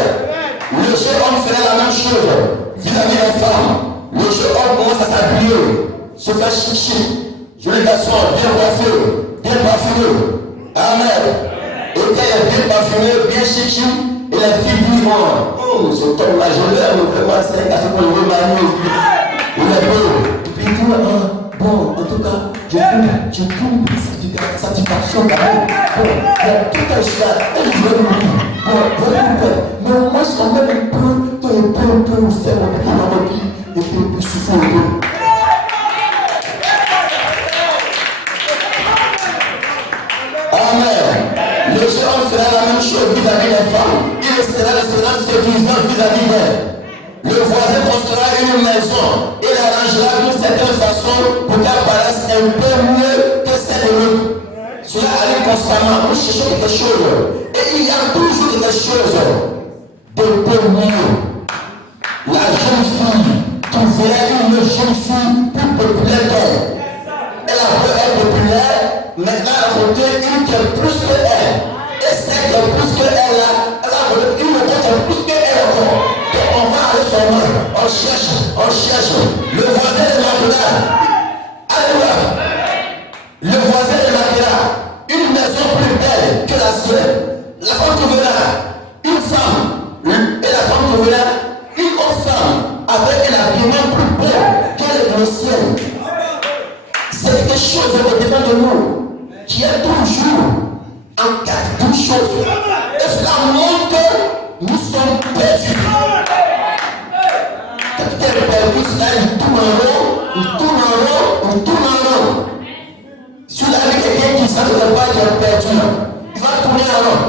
Le jeune homme ferait la même chose vis-à-vis des femmes. Le jeune homme commence à s'habiller, se faire chichi. Joli garçon, bien coiffé, bien parfumé. Amen. Et quand il est bien parfumé, bien chichi, et la fille dit, oh, ce homme-là, je l'aime, vraiment, c'est un garçon qu'on le remanie. Il est beau. Et puis il dit, bon, en tout cas, je trouve une satisfaction quand même. Bon, tout est cela, et je vais mourir. Bon, mais au moins, quand même, un peu faire mon petit dans ma vie, et puis souffrir un peu. Amen. Le jeune homme fera la même chose vis-à-vis des femmes. Il essaiera de se séduisant vis-à-vis d'elles. Le voisin construira une maison et l'arrangera d'une certaine façon pour qu'elle paraisse un peu mieux que celle de constamment, nous cherchons quelque chose. Et il y a toujours quelque chose de mieux. La jeune fille trouverait une jeune fille plus populaire qu'elle. Elle a voulu être populaire, maintenant elle a voulu une qui est plus que elle. Et celle qui est plus que elle, elle a voulu une qui est plus que elle encore. Donc on va aller sur moi, on cherche. Le voisin de Makeda, alléluia. Le voisin de Makeda, une maison plus belle que la sienne. La femme trouvera une femme, et la femme trouvera une autre femme avec un habillement plus beau qu'elle est dans le ciel. C'est quelque chose qui dépend de nous, qui est toujours en quelque chose. Et cela montre que nous sommes perdus. Quand tu es perdu, cela il tourne en rond. Si vous avez quelqu'un qui sent que pas est perdu, il va tourner en rond.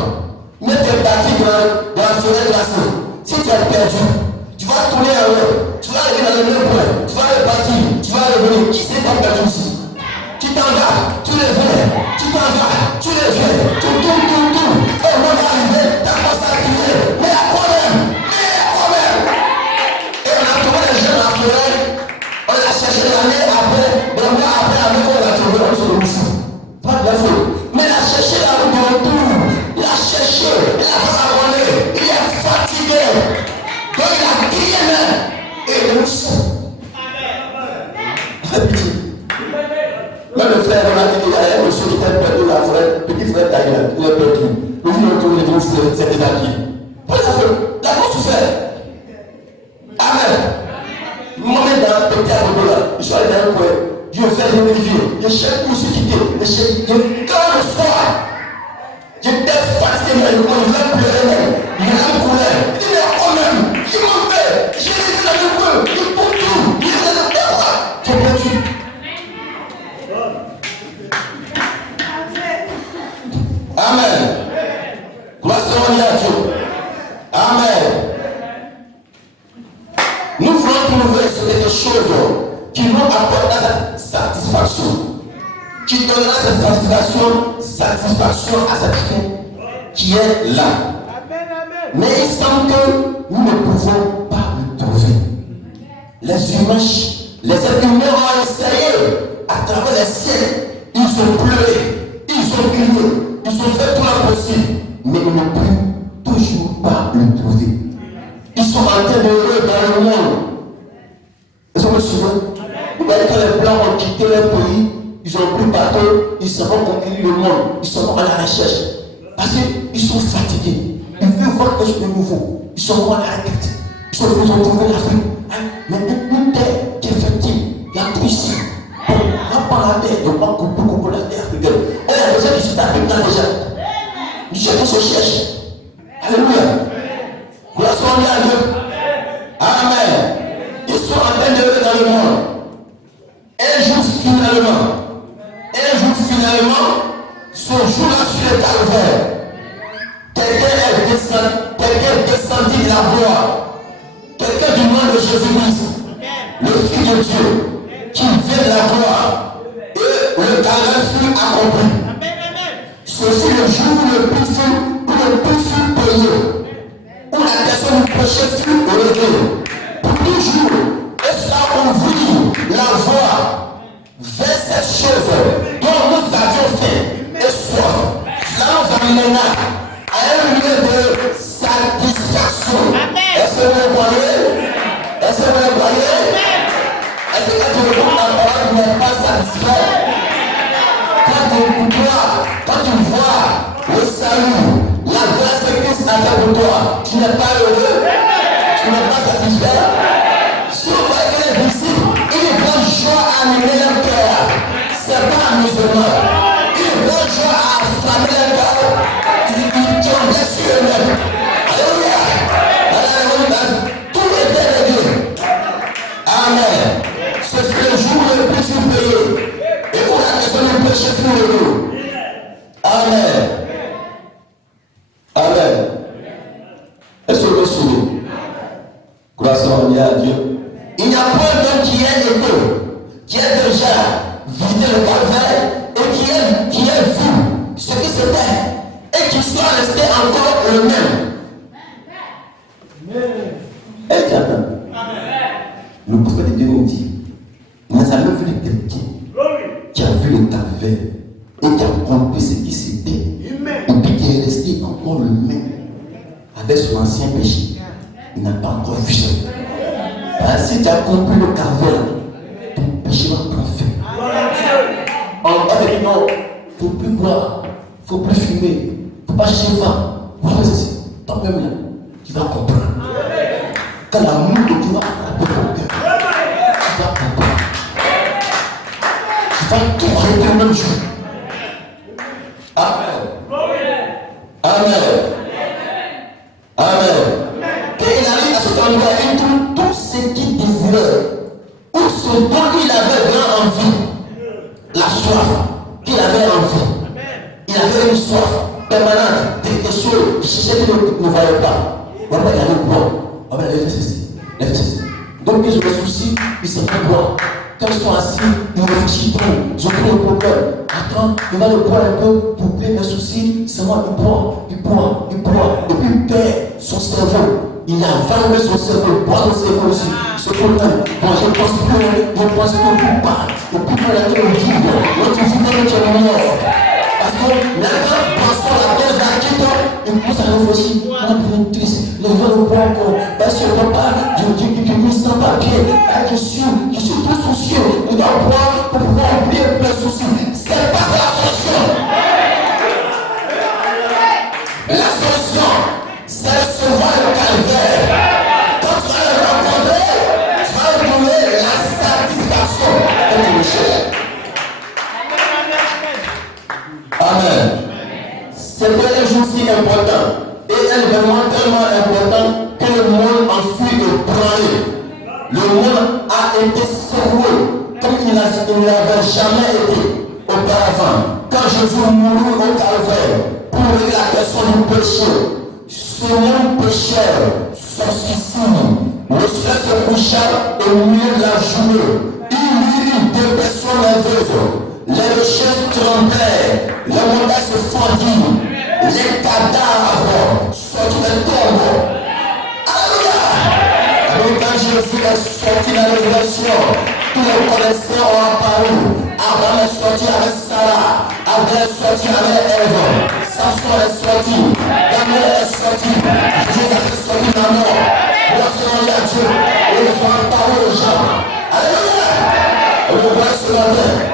Mais tu es parti dans la forêt glacée. Si tu es perdu, tu vas tourner en rond. Tu vas arriver dans le même point. Tu vas repartir. Tu vas revenir. Qui s'est pas perdu ici? Tu t'en vas, tu reviens. Tu t'en vas, tu reviens. Tu tournes. Et on va arriver. Tu as commencé à crier. Mais à quoi même? Et on a trouvé les jeunes dans la forêt. On a cherché l'année après. Le mois après, on a trouvé. On se retrouve. Pas de la faute. Mais la chercher la route de retour. La chercher. Elle a pas abonné. Il est fatigué. Donc il a crié même. Et il nous sent. Fais pitié. Même le frère, on a dit qu'il y a un monsieur qui était perdu dans la forêt, petit frère Taïla, il est perdu. Le jour où il est retourné, c'est déshabillé. Pas la faute. La faute souffert. Amen. Moi-même dans le petit Abodola, je suis allé dans un coin. Dieu fait une rivière. Je cherche où se quitter. Quand le soir, j'étais fatigué, mais je voulais pleurer même. Mais là, je coulais. Il dit, mais quand même, il m'a fait. J'ai les dans le feu. Il pour tout. Il est dans le terroir. J'ai perdu. Amen. Gloire à Dieu. Amen. Nous voulons trouver quelque chose qui nous apporte la satisfaction, qui donnera cette satisfaction à cette fin qui est là. Mais il semble que nous ne pouvons pas le trouver. Les humains, les êtres humains ont essayé à travers les siècles. Ils ont pleuré, ils ont crié, ils ont fait tout l'impossible, mais ils n'ont pu toujours pas le trouver. Ils sont en train de rêver dans le monde. Est-ce que vous me suivez? Vous voyez que les Blancs ont quitté leur pays, ils ont pris bateau, ils se vont conquérir le monde, ils sont à la recherche. Parce qu'ils sont fatigués. Ils veulent voir quelque chose de nouveau. Ils sont à la requête. Ils ont trouvé l'Afrique. Mais une terre qui est fertile, il y a tout ici. On va pas la terre, on va couper la terre africaine. On a besoin du Sud-Africain déjà. Nous cherchons. Alléluia. Gloire à Dieu. Amen. Ils sont en train de vivre dans le monde. Un jour finalement, ce jour-là sur le calvaire, quelqu'un est descendu de la gloire. Quelqu'un du nom de Jésus-Christ, le Fils de Dieu, qui vient de la gloire. Et le calvaire fut accompli. Ceci le jour où le prix fut payé. Où la personne du péché fut relevée. Pour toujours, et cela ouvrit la voie vers cette chose dont nous avions fait et soif. Cela nous amènera à un lieu de satisfaction. Est-ce que vous le croyez? Est-ce que vous le croyez? Est-ce que quand tu réponds à la parole, tu n'es pas satisfait? Quand tu vois le salut, la grâce que Christ a fait pour toi, tu n'es pas heureux? Tu n'es pas satisfait? Si vous voyez que les disciples, une grande joie a animé leur cœur, c'est pas amusement. Une grande joie a affamé leur cœur, ils tombaient sur eux-mêmes. Alléluia. Tout était de Dieu. Amen. C'est le jour où le prix fut payé et où la personne du péché fut relevée. Amen. Amen. Est-ce que vous souvenez? Gloire à Dieu. Il n'y a pas d'homme qui est égo, qui est déjà visité le calvaire et qui est vu ce qui s'est Le prophète de Dieu nous dit, on n'a jamais vu quelqu'un qui a vu le calvaire et qui a compris ce qui s'était, et puis qui est resté encore le même avec son ancien péché. Il n'a pas encore vu ça. Si tu as compris le calvaire, ton péché va prendre fin. On dit non, il ne faut plus boire, il ne faut plus fumer, il ne faut pas chercher femme. Voilà, c'est ça. Toi-même là, tu vas comprendre. Quand l'amour de Dieu va frapper ton cœur, tu vas comprendre. Tu vas tout arrêter le même jour. Amen. Amen. Amen. Quand il arrive à ce temps-là, il trouve tout ce qu'il désirait, ou ce dont il avait grand envie, la soif qu'il avait envie. Il avait une soif permanente, quelque chose qui cherchait qu'il ne voyait pas. Il avait boire. Il avait fait ceci. Donc, ils ont des soucis, ils se font boire. Quand ils sont assis, ils réfléchissent trop. Ils ont pris le problème. Attends, il va le boire un peu pour plein de soucis. Seulement, il boit. Et puis, il perd son cerveau. Il avale même son cerveau, il boit son cerveau aussi. Ce problème, moi je pense que vous parlez. Et puis, pour laquelle on vit, l'autre vit dans notre mort. Parce que maintenant, pensons la cause d'un quitte, il commence à réfléchir. On est devenu triste. Les gens ne voient encore. Parce que papa, je me sens pas bien. Je suis tout soucieux. Il doit boire pour pouvoir oublier plein de soucis. C'est pas la solution. La solution, c'est de se voir le calvaire. Quand tu vas le rencontrer, tu vas retrouver la satisfaction que tu recherches. Amen. C'est pour un jour si important et un événement tellement important que le monde en fut ébranlé. Le monde a été secoué comme il n'avait jamais été auparavant. Quand Jésus mourut au calvaire pour régler la question du péché, ce monde pécheur, son suicide, le soleil se coucha au milieu de la journée. Il y eut une dépression nerveuse. Les rochers tremblaient, les montagnes se fendirent, les cadavres sortent des tombes. Alléluia! Alors quand Jésus est sorti de la résurrection, tous les connaisseurs ont apparu. Abraham est sorti avec Sarah, Abraham est sorti avec Ève, Samson est sorti, Daniel est sorti, Jésus est sorti de la mort. Lorsqu'on dit à Dieu, et ils ont apparu aux gens. Alléluia! On le voit ce matin.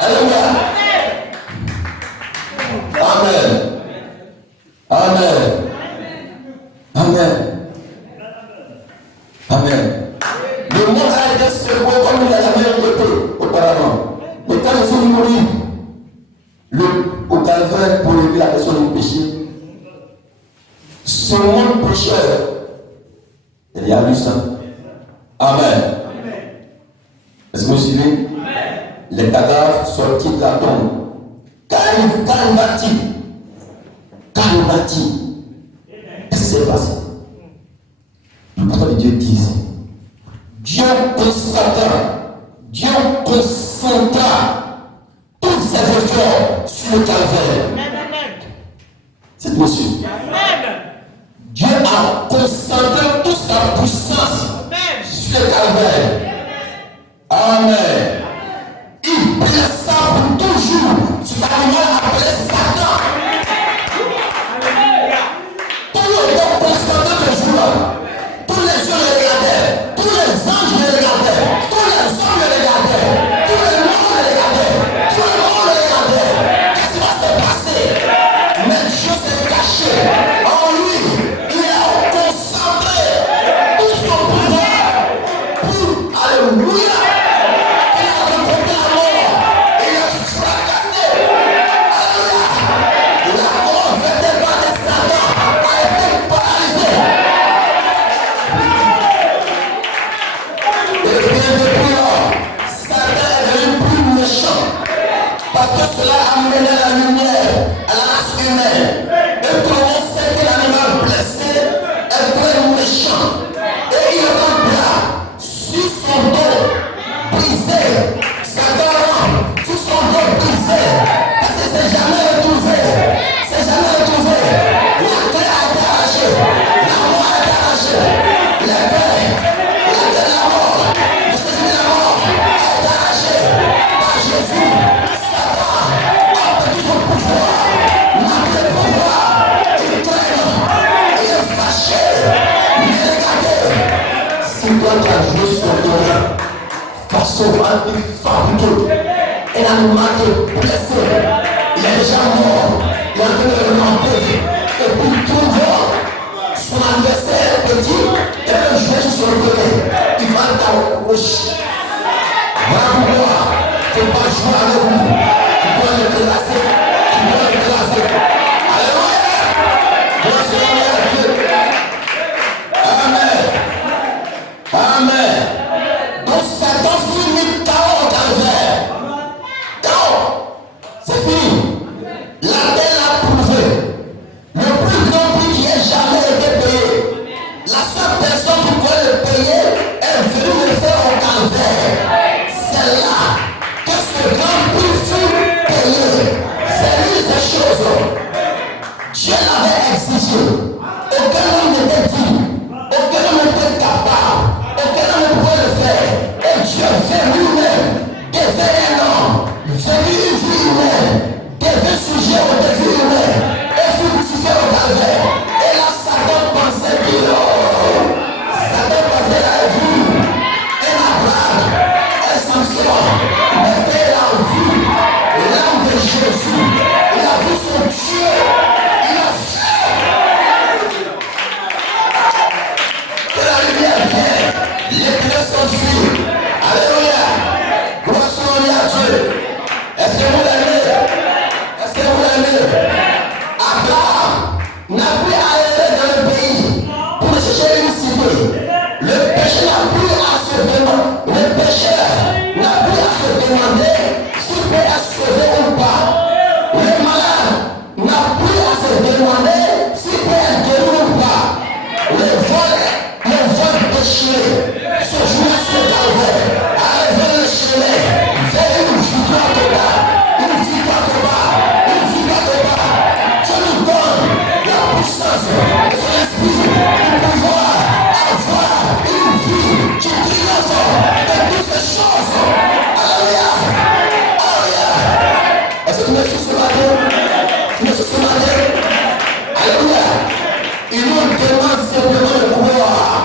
Alléluia. Amen. Amen. Amen. Amen. Le monde a été secoué comme il n'a jamais été auparavant. Mais quand Jésus mourut au calvaire pour régler la question du péché, ce monde pécheur, il y a lu ça. Amen. Est-ce que vous suivez? Les cadavres sortis de la tombe. Qu'arriva-t-il? Qu'est-ce qui s'est passé? Le prophète de Dieu disait, Dieu concentra tous ses efforts sur le calvaire. C'est monsieur. Dieu a concentré toute sa puissance sur le calvaire. Amen. Il blessa pour toujours. Tu vas appeler Satan. Tout le monde constatait ce jour-là. Tous les yeux le regardaient. Tous les anges le regardaient. Tous les hommes le regardaient. Tous les morts le regardaient. Tout le monde le regardait. Qu'est-ce qui va se passer? Mais Dieu s'est caché. En lui, il a concentré tout son pouvoir pour, alléluia, parce que cela a amené la lumière à la race humaine. Et tout le monde sait que l'animal blessé est très méchant. Et il rempla sur son dos brisé, sa garde sur son dos brisé. Parce que c'est jamais retrouvé. C'est jamais retrouvé. La terre a été arrachée. La mort a été arrachée. La terre, la mort. sur son corps. Forcément, il fabrique un animal blessé. Il est déjà mort. Il est en train de remonter. Et pour toujours, son adversaire petit, il va le jouer sur son côté. Il va dans le gauche. Voilà pourquoi il ne faut pas jouer avec vous. Tu dois le classer. Tu dois le classer. Alléluia. Gloire à Dieu. Amen. Amen. Donc Satan finit KO au calvaire. KO. C'est fini. La terre l'a prouvé. Le plus grand prix qui ait jamais été payé. La seule personne qui pouvait le payer est venue le faire au calvaire. C'est là que ce grand prix fut payé. C'est lui ces choses. Dieu l'avait exigé. Aucun homme n'était digne. Aucun homme n'était capable. Aucun homme ne pouvait le faire. Et Dieu fait lui-même. Devait un homme. Venu une vie humaine. Devait sujet au défi humain. Et fut crucifié au calvaire. Et là, Satan pensait qu'il Satan pensait qu'il avait vu un Abraham, un Samson. Mais il a vu l'âme de Jésus. Il a vu son Dieu. Il a fait. Que la lumière vienne. Les ténèbres sont fuies. Alléluia. Gloire soit à Dieu. Est-ce que vous l'aimez? Est-ce que vous l'aimez? Abraham n'a plus à aller dans le pays pour chercher une cité. Le péché n'a plus à se demander. Le pécheur n'a plus à se demander s'il peut être sauvé ou pas. Le malade n'a plus à se demander s'il peut être guéri ou pas. Le vol péché se joue sur le calvaire. Allez vers le chemin, vers une victoire totale. Une victoire totale. Une victoire totale. Je nous donne la puissance de son esprit pour pouvoir avoir une vie qui triomphe de toutes ces choses. Alléluia. Alléluia. Est-ce que tu me suis ce matin? Tu me suis ce matin? Alléluia. Il nous demande simplement de croire.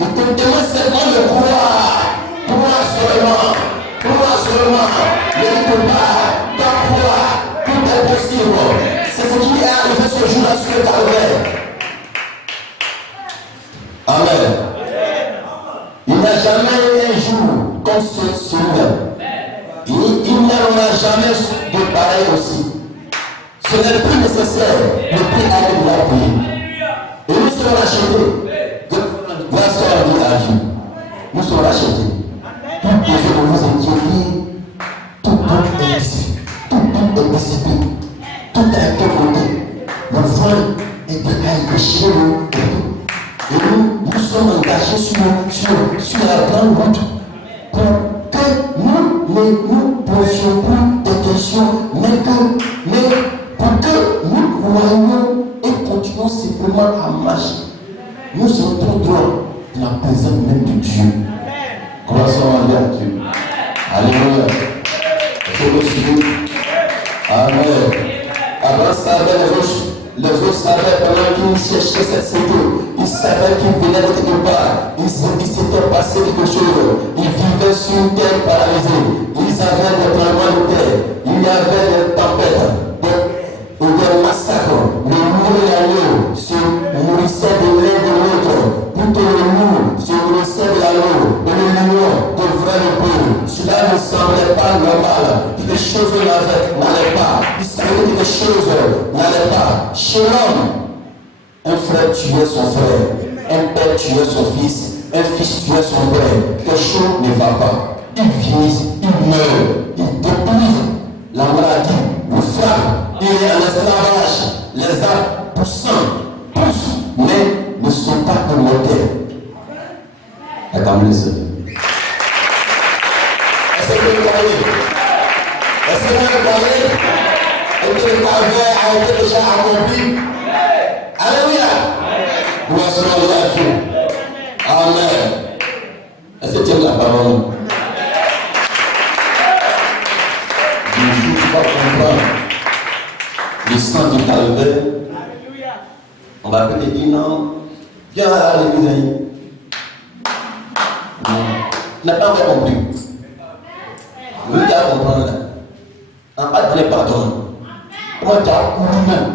Il te demande simplement de croire. Croire seulement. Croire seulement. Ne dis pas, ta croire, tout est possible. C'est ce qui est arrivé ce jour-là sur le calvaire. Amen. Il n'y a jamais eu un jour comme celui-là. Il n'y aura jamais de pareil aussi. Ce n'est plus nécessaire. Le prix a été déjà payé. Et nous serons rachetés. Grâce à Dieu. Nous serons rachetés. Tout devait vous inquiéter. Tout est dissipé. Tout est dissipé. Tout a été voté. Le vol a empêché nous. Et nous sommes engagés sur la grande route pour que nous ne nous posions plus de questions, mais pour que nous croyions et continuons simplement à marcher. Nous sommes trop droits de la présence même de Dieu. Gloire soit à Dieu. Alléluia. Amen. Abraham savait les autres savaient pendant qu'ils cherchaient cette cité. Ils savaient qu'ils venaient de quelque part. Il s'était passé quelque chose. Ils vivaient sur une terre paralysée. Ils avaient des tremblements de terre. Il y avait des tempêtes, des massacres. Le loup et l'agneau se nourrissaient de l'un de l'autre. Plutôt le loup se nourrissait de l'agneau. Et le lion devrait le peu. Cela ne semblait pas normal. Quelque chose n'allait pas. Il savait que quelque chose n'allait pas. Chez l'homme, un frère tuait son frère, un père tuait son fils, un fils tuait son père. Quelque chose ne va pas. Il vieillit, il meurt, il dépouille. La maladie, le frappe, il est en esclavage. Les arbres poussent, mais ne sont pas immortels. Attendez ça. Est-ce que vous croyez? Est-ce que vous croyez? Et que le calvaire a été déjà accompli? Alléluia! Gloire soit à Dieu. Amen. Est-ce que tu aimes la parole? Je ne peux pas comprendre le sang du calvaire. On va peut-être dire non. Viens à l'église. n'a pas encore compris. Oui, tu as compris là. On n'a pas donné pardon. Comment tu as couru même?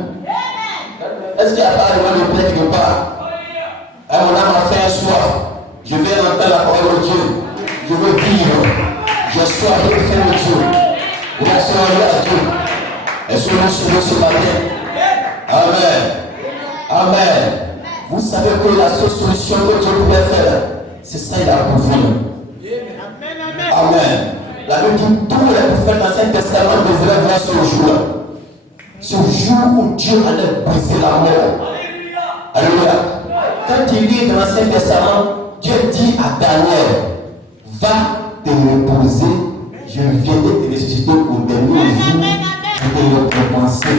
Est-ce qu'il n'y a pas de plaie quelque part? Mon âme a fait un soir. Je vais entendre la parole de Dieu. Je veux vivre. Je sois avec le Dieu. Grâce à Dieu. Et sur le ce matin. Amen. Amen. Vous savez que la seule solution que Dieu pouvait faire, c'est ça, il a prouvé. Amen. La Bible dit tous les prophètes dans l'Ancien Testament devraient voir ce jour-là. Ce jour où Dieu allait briser la mort. Alléluia. Quand il lit dans l'Ancien Testament, Dieu dit à Daniel, va te reposer, je viendrai te ressusciter au dernier jour pour te récompenser.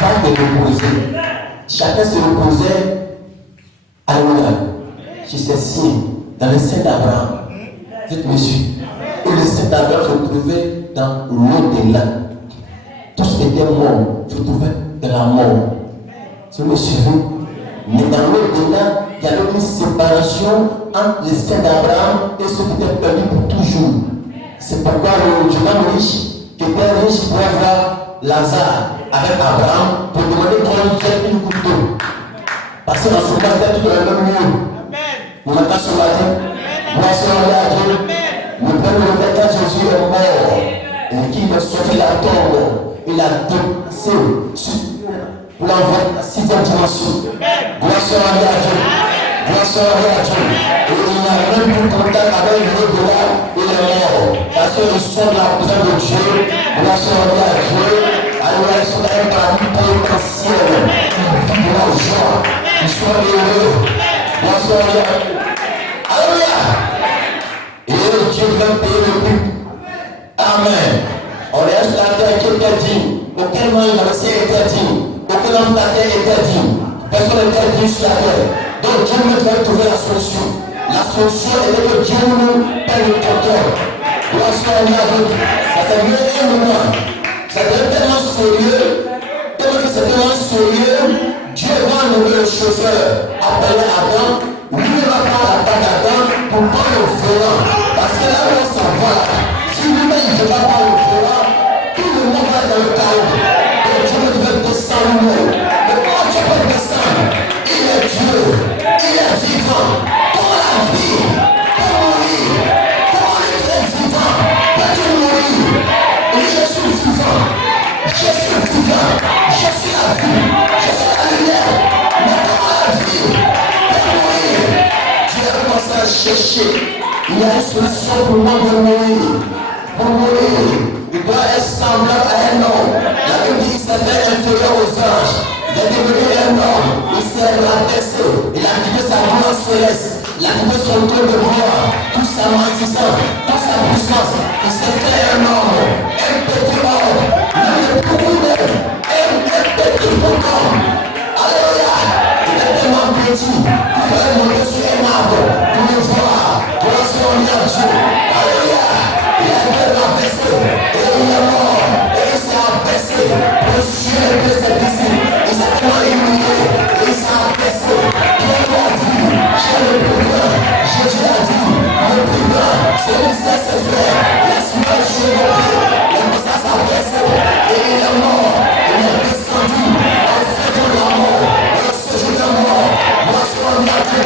Va te reposer. Chacun se reposait, alléluia, chez ses signes, dans le sein d'Abraham. Vous êtes monsieur. Et le sein d'Abraham se trouvait dans l'au-delà. Tous étaient morts, se trouvaient dans la mort. C'est me suivez. Mais dans l'au-delà, il y avait une séparation entre le sein d'Abraham et ceux qui étaient perdus pour toujours. C'est pourquoi le jeune homme riche, qui était riche, pouvait voir Lazare avec Abraham pour demander qu'on lui jette une goutte d'eau. Parce que dans ce moment, c'était tout dans le même lieu. Vous m'entendez ce matin? Voici à Dieu. Le Père de l'État Jésus est mort. Et qui est sorti de la tombe. Il a dépassé pour l'envoyer à la 6e dimension. Voici à Dieu. Voici à Dieu. Et il n'a même plus contact avec le delà. Il est mort. Parce qu'ils sont de la présence de Dieu. Voici à Dieu. Alors ils sont là par un potentiel. Ils vivent la joie. Ils sont heureux. Voici à Dieu. Alléluia. Et Dieu va payer le prix. Amen. On reste la terre qui était digne. Aucun moyen dans le ciel était digne. Aucun homme de la terre était digne. Personne n'était digne sur la terre. Donc Dieu nous devait trouver la solution. La solution était que Dieu nous paie le compteur. Lorsqu'on est avec, ça s'est mieux un moment. C'était tellement sérieux. Tellement que c'est tellement sérieux. Dieu va enlever le chauffeur. Appeler Adam. Lui va prendre la table d'Adam pour prendre le volant. Parce que là où on s'en va, si lui-même il ne va pas le volant, tout le monde va dans le chaos. Et Dieu ne veut descendre. Mais comment Dieu peut descendre? Il est Dieu. Il est vivant. Comment la vie peut mourir? Comment le très vivant peut mourir? Et je suis vivant. Je suis vivant. Je suis la vie. Je suis la lumière. Mais comment la vie peut mourir? Dieu a commencé à chercher. Il y a une solution pour moi de mourir. Pour mourir, il doit être semblable à un homme. La Bible dit qu'il s'est fait inférieur aux anges. Il est devenu un homme. Il s'est rabaissé. Il a quitté sa gloire céleste. Il a quitté son trône de gloire. Toute sa magnificence, toute sa puissance. Il s'est fait un homme. Un petit homme. Le plus même. Un petit homme. Alléluia. Il est tellement petit. Il fallait monter sur un arbre pour le voir. Pour le souvenir de Dieu. Alléluia. Il a été rabaissé. Et il est mort. Et il s'est abaissé. Pour suivre ses disciples. Il s'est tellement humilié. Et il s'est abaissé. Pierre a dit, j'ai le plus grand. Jésus a dit, le plus grand. Celui qui sait ses frères. Laisse-moi jouer mon pied. Et comme ça s'abaisse. Et il est mort. Il est descendu. Au séjour de la mort. Au séjour de la mort. Moi, je suis en Dieu.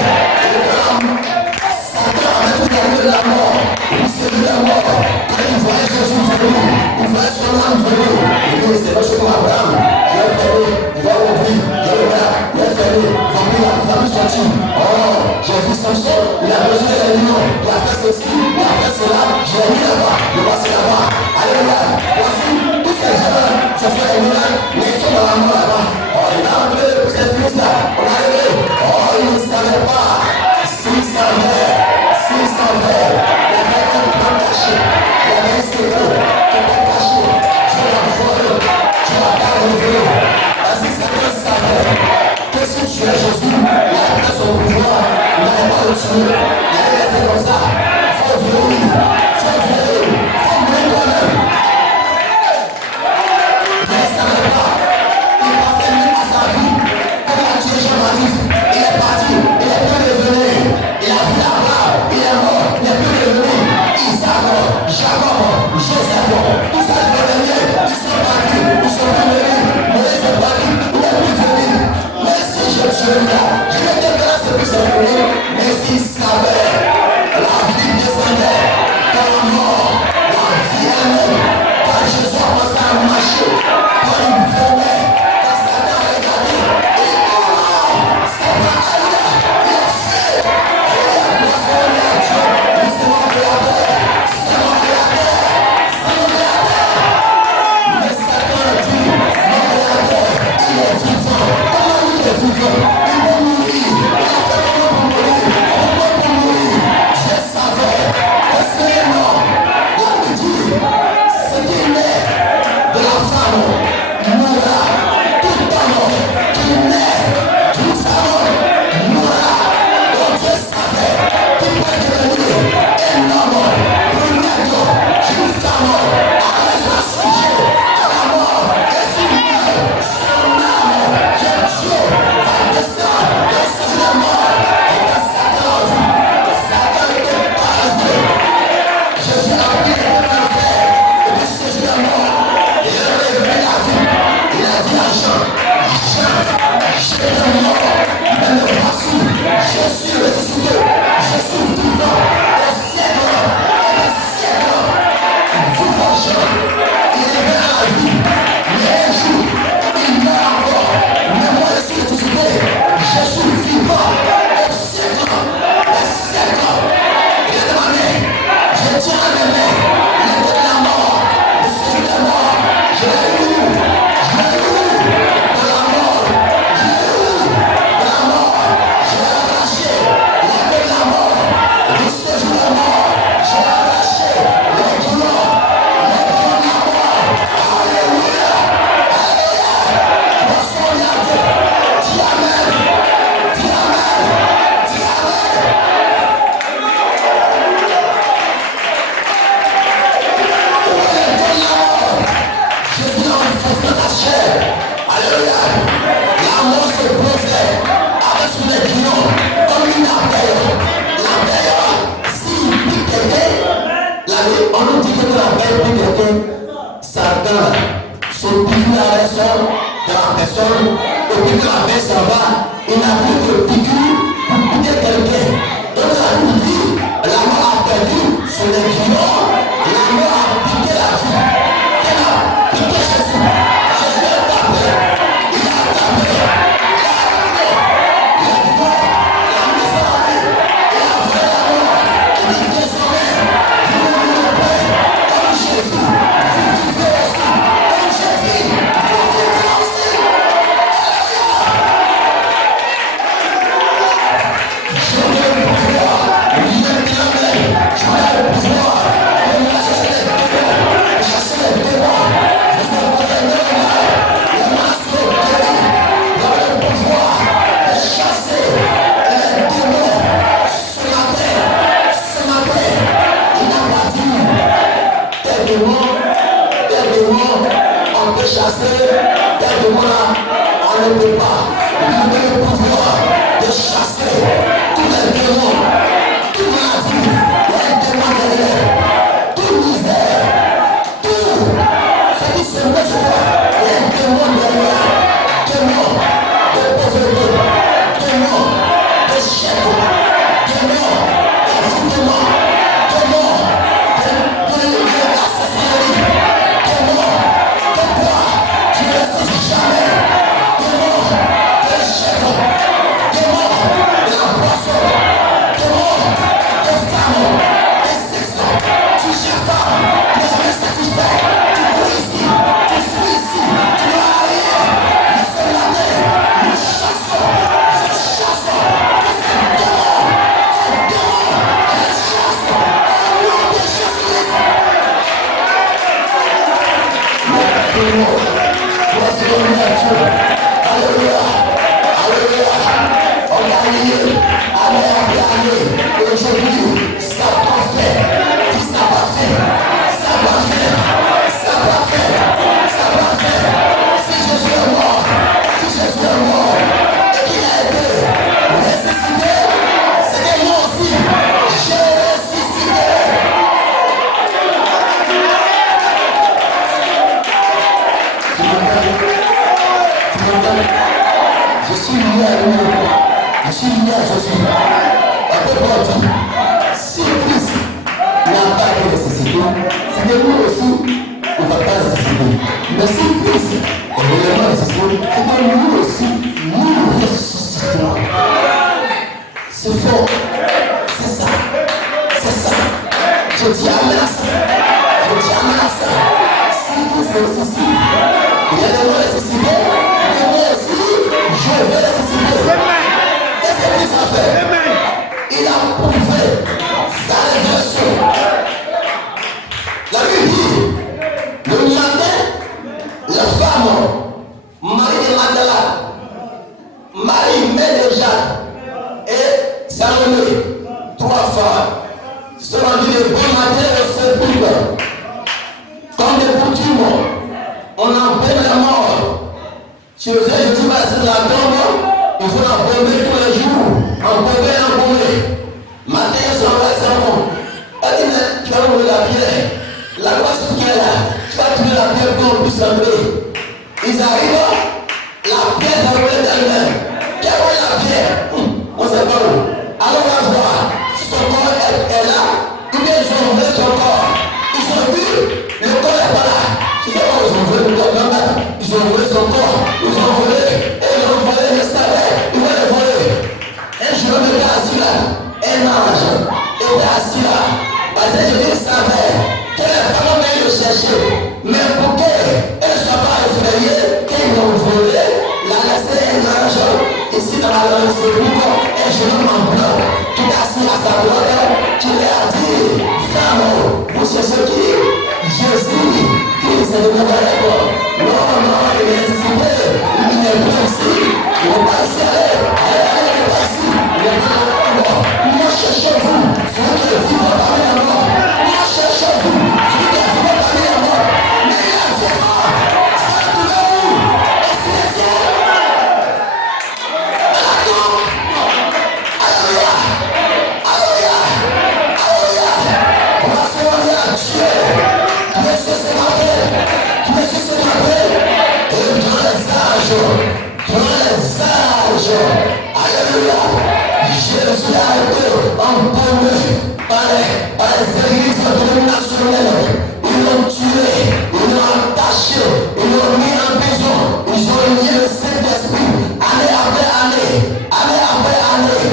Satan a tout gagné de la mort. Il s'est vu la mort. Quand il voyait Jésus venir, il voyait son âme venir. Il dit, c'est pas chez moi, Abraham. Je vais fermer, il va ouvrir, je vais là, il va fermer, il va plus sortir. Oh, j'ai vu Samson, il a reçu les lions, il a fait ceci, il a fait cela, je l'ai mis là-bas, le voici là-bas. Alléluia. Voici, tous ces gens, je fais les miracles, mais ils sont dans la mort là-bas. Oh, il a enlevé cette fils-là, on a levé. Oh, il ne savait pas. S'il savait, il y avait un plan caché, il y avait un secret, un plan caché. Je l'ai volé, je l'ai pas révélé. Parce que Satan savait que si tu es Jésus, il a pris son pouvoir, il n'allait pas le tuer, il allait laisser comme ça. Il faut vieillir, il faut mourir toi-même. Mais il ne savait pas, il pensait même à sa vie, comme il a tué Jean-Baptiste, il est parti, il est plus revenu, il a vu là-bas, il est mort, il est plus revenu. Jacob, Joseph, tout ça c'est dernier, ils sont partis, ils sont venus, Moïse est parti, il est plus venu. Merci Jésus, je vais te grâce pour ce fini, mais s'il savait, la vie descendait, dans la mort, la vie elle-même, quand Jésus a commencé à marcher, quand il venait, quand Satan a regardé, il dit non, c'est pas elle, il est fait, il est glorifié à Dieu, il s'est mon créateur, c'est mon créateur, c'est mon créateur. Mais Satan a dit, mon créateur, il est vivant, comment il est vivant, il peut mourir, il a fait comment pour mourir, pourquoi pour mourir, je savais, parce que les morts, la dit, ce qui naît de la femme mourra, tout homme qui naît d'une femme mourra. Donc Dieu savait qu'il peut devenir un homme pour naître d'une femme à être sujet à la mort. Et s'il meurt, son âme, que Dieu va descendre et sur la mort. Et que Satan était paralysé. Jésus a pris le enfer et puis sur la mort. Il a révélé la vie. Il a dit à Jean, j'ai la mort, mais ne pas sous. Je suis ressuscité, je suis vivant au siècle et au siècle. Vivant Jean, il est venu à la vie, mais un jour, il meurt encore. Mais moi, je suis ressuscité, je suis vivant au siècle et au siècle. Il est demandé, je tiens à mes mains, il est de la mort, le Seigneur de la mort, je l'ai eu, de la mort, je l'ai eu, de la mort, je l'ai arraché, la paix de la mort, le séjour de la mort, je l'ai arraché, le douleur de la mort, alléluia, alléluia, bonsoir à Dieu, dis amen, dis amen, dis amen. Jésus a manifesté ta chair. Alléluia. La mort se brisait avec son aiguillon comme une abeille. L'abeille, s'il pique quelqu'un, on nous dit que l'abeille pique quelqu'un, Satan se pique la raison de la personne, et puis que l'abeille s'en va, il n'a plus que piqûre pour piquer quelqu'un. Donc la Bible dit, la mort a perdu son aiguillon, la mort a piqué la vie. Elle a piqué Jésus. Jésus est tapé. Il a tapé. Il a mort. Il a mis sa vie. Il a fait la mort. Il dit désormais, vous ne mourrez pas comme Jésus. Vous vivez aussi comme Jésus. Vous vivez aussi. Je veux le pouvoir. Il est bien même. Je veux le pouvoir. Il a cherché les démons. Chasser les démons. Je veux le pouvoir. Les masques guéris. Dans le pouvoir de chasser les démons. Ce matin, il n'a pas dit des démons, on peut chasser, des démons là, on ne peut pas. Il a le pouvoir de chasser tous les démons, toute maladie, les démons derrière, toute misère, tout ce qui se met sur toi, les démons derrière, démons de pauvreté, démons d'échec, démons d'accident, démons d'assassinat, démons de toi, tu ne restes jamais, démons d'échec, démons de la poisson, démons de femme, de sexe, tu cherches pas, tu es jamais satisfait, tu cours ici, tu suis ici, tu vas arriver, mais ce matin, nous chassons, je chasse, que ces démons, les chasse, au nom de Jésus-Christ. Démons, voici le nom de Dieu, alléluia, alléluia, on a gagné, allez, on a gagné, aujourd'hui, ça va faire, ça va faire, ça va faire, ça va faire, ça va faire, si Jésus est mort, si Jésus est mort, et qu'il a été ressuscité, c'est que moi aussi, j'ai ressuscité. aujourd'hui, si Christ n'a pas été ressuscité, c'est que nous aussi, on ne va pas ressusciter. Mais si Christ est réellement ressuscité, c'est que nous aussi, nous ressusciterons. C'est fort. C'est ça. C'est ça. Je dis amen à ça. Je dis amen à ça. Si Christ est ressuscité, il est réellement ressuscité, et moi aussi, je vais ressusciter. Qu'est-ce que Christ a fait? Il a prouvé sa révélation. La Bible dit, le matin, la femme, Marie de Magdala, Marie, Mère de Jacques et Salomé, 3 femmes, se sont rendues le bon matin au sépulcre. Comme des coutumes, on empêche la mort. Si vous avez dit, sur la tombe, il faut l'embaumer tous les jours. Embaumer. Matin, ils sont là, c'est bon. Elle dit, mais tu vas ouvrir la pierre. La grosse pierre là, tu vas trouver la pierre pour qu'on puisse l'enlever. Ils arrivent, la pierre va rouler d'elle-même. Qui a roulé la pierre? On ne sait pas où. Alors on va voir si son corps est là, ou bien ils ont ouvert son corps. Ils ont vu, le corps n'est pas là. Ils ont ouvert le corps là. Ils ont ouvert son corps. Ils ont volé. Et ils ont volé le salaire. Ils vont le voler. Un jour, le gars assis là, un ange était assis là. Parce que je savais que les femmes venaient le chercher. Mais pour qu'elle ne soit pas effrayée, qu'ils l'ont volé, l'a laissé un ange ici dans la langue sépulcre, un jeune homme en blanc qui est assis à sa droite, qui lui a dit, femme, vous cherchez qui? Jésus, qui s'est de Nazareth. Non, il est ressuscité, il n'est pas ici, il n'est pas ici, allez, il n'est pas ici, il est là. Moi cherchez-vous, celui qui est vivant parmi la mort. Moi cherchez-vous, celui qui est vivant parmi la mort. Mais il a fait fort, ça va trouver où? Est-ce qu'il est fier? Alléluia, alléluia, alléluia. On va se demander à Dieu. Monsieur se rappelle, Monsieur se rappelle. Et dans les âges, alléluia. Jésus a été embaumé par les églises dénominationnelles. Ils l'ont tué, ils l'ont attaché, ils l'ont mis en prison. Ils ont nié le Saint-Esprit année après année, année après année.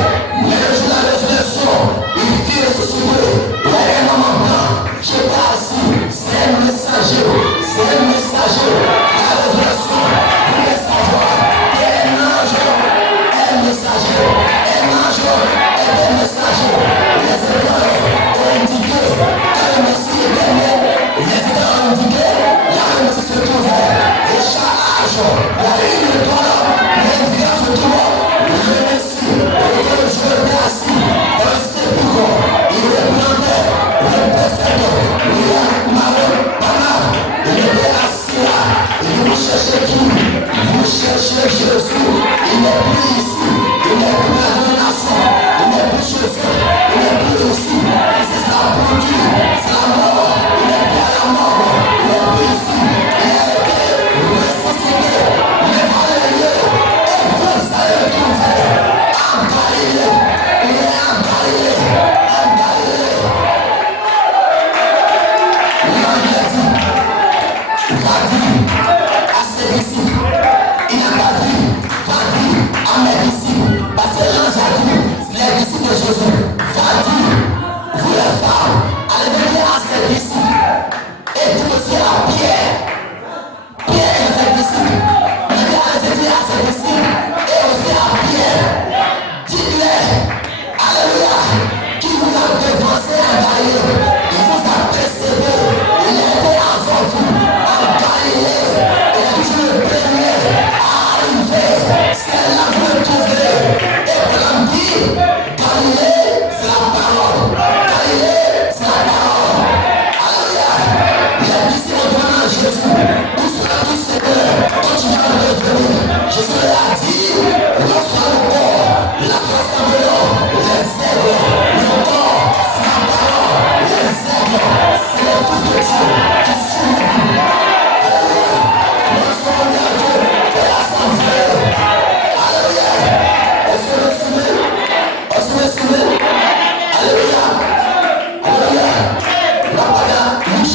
Mais le jour de la résurrection, il fit ressusciter. Il y a un homme en blanc qui était assis. C'est un messager, c'est un messager. La résurrection, vous voulez savoir qu'un ange est un messager. Un ange est un messager. Les étoiles ont indiqué que le Messie est dernier.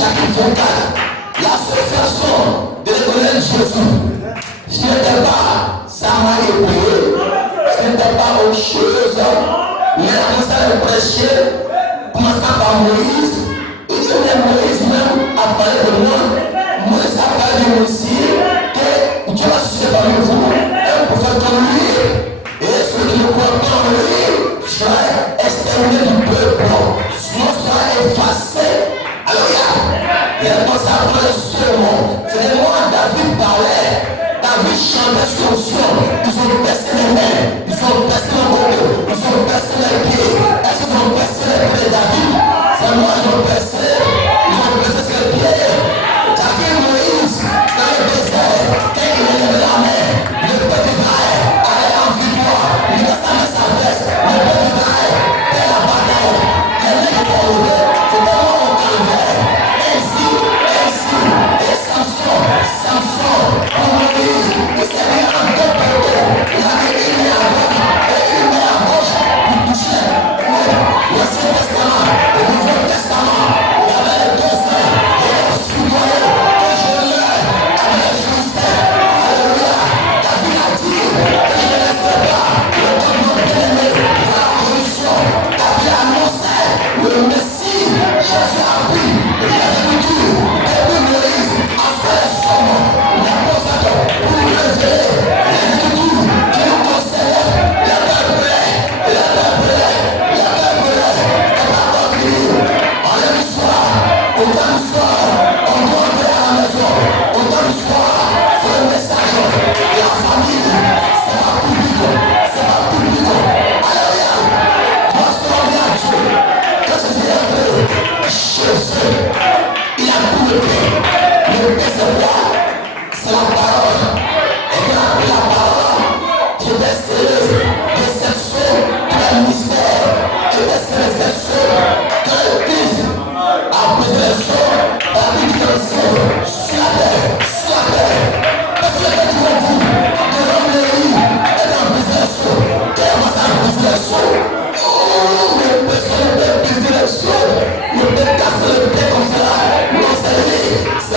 chapitre 24, la seule façon de reconnaître Jésus, ce n'était pas sa manière de prier, ce n'était pas autre chose, mais a commencé à le prêcher, commençant par Moïse. Il dit que Moïse même a parlé de moi. Moïse a parlé de moi aussi, que Dieu va susciter parmi vous un prophète comme lui. Et ceux qui ne croient pas en lui sera exterminé du peuple, sinon sera effacé. Alors il a commencé à parler seulement. C'était moi, David parlait. David chantait sur son. Ils ont baissé les mains, ils ont baissé le dos, ils ont baissé les pieds. Est-ce qu'ils ont baissé les pieds de David? C'est moi qui ont baissé. Ils ont baissé ses pieds. David Moïse, dans le désert, quand il levait la main, le peuple d'Israël allait en victoire. Il a sa main, sa veste, le peuple d'Israël fait la bataille. Les mains qui ont levé, c'était moi mon calvaire. Ainsi, et Samson, pour Moïse, il s'est mis en deux poteaux. Il avait une main à droite et une main à gauche pour toucher l'Ancien Testament, le Nouveau Testament. Il y avait les deux saints et les soudoyés que je l'ai avec les Philistins. Alléluia. David a dit que je ne laisserai pas le peuple de bien-aimé de la corruption. David annonçait le Messie. Jésus a pris les Écritures depuis Moïse a fait les sommes, les prophètes pour le révéler. Les Écritures qui nous conseillent les peuples, les peuples. Allez le soir, autant le soir, on doit entrer à la maison, autant le soir, c'est le message de la famille, c'est pas public, c'est pas public. Alléluia, moi je reviens à Dieu, quand je suis entré chez eux, il a tout le pain c'est quoi? C'est la parole, et quand on a pris la parole, tu es sérieux, réception, tu as le mystère, tu es réception. Après les choses, la vie de l'océan, sur la terre, parce que quand tu m'as dit, que l'homme de l'île est en business, qu'elle va s'en business, le personne de business, le peut casser le pied comme ça, non c'est lui, il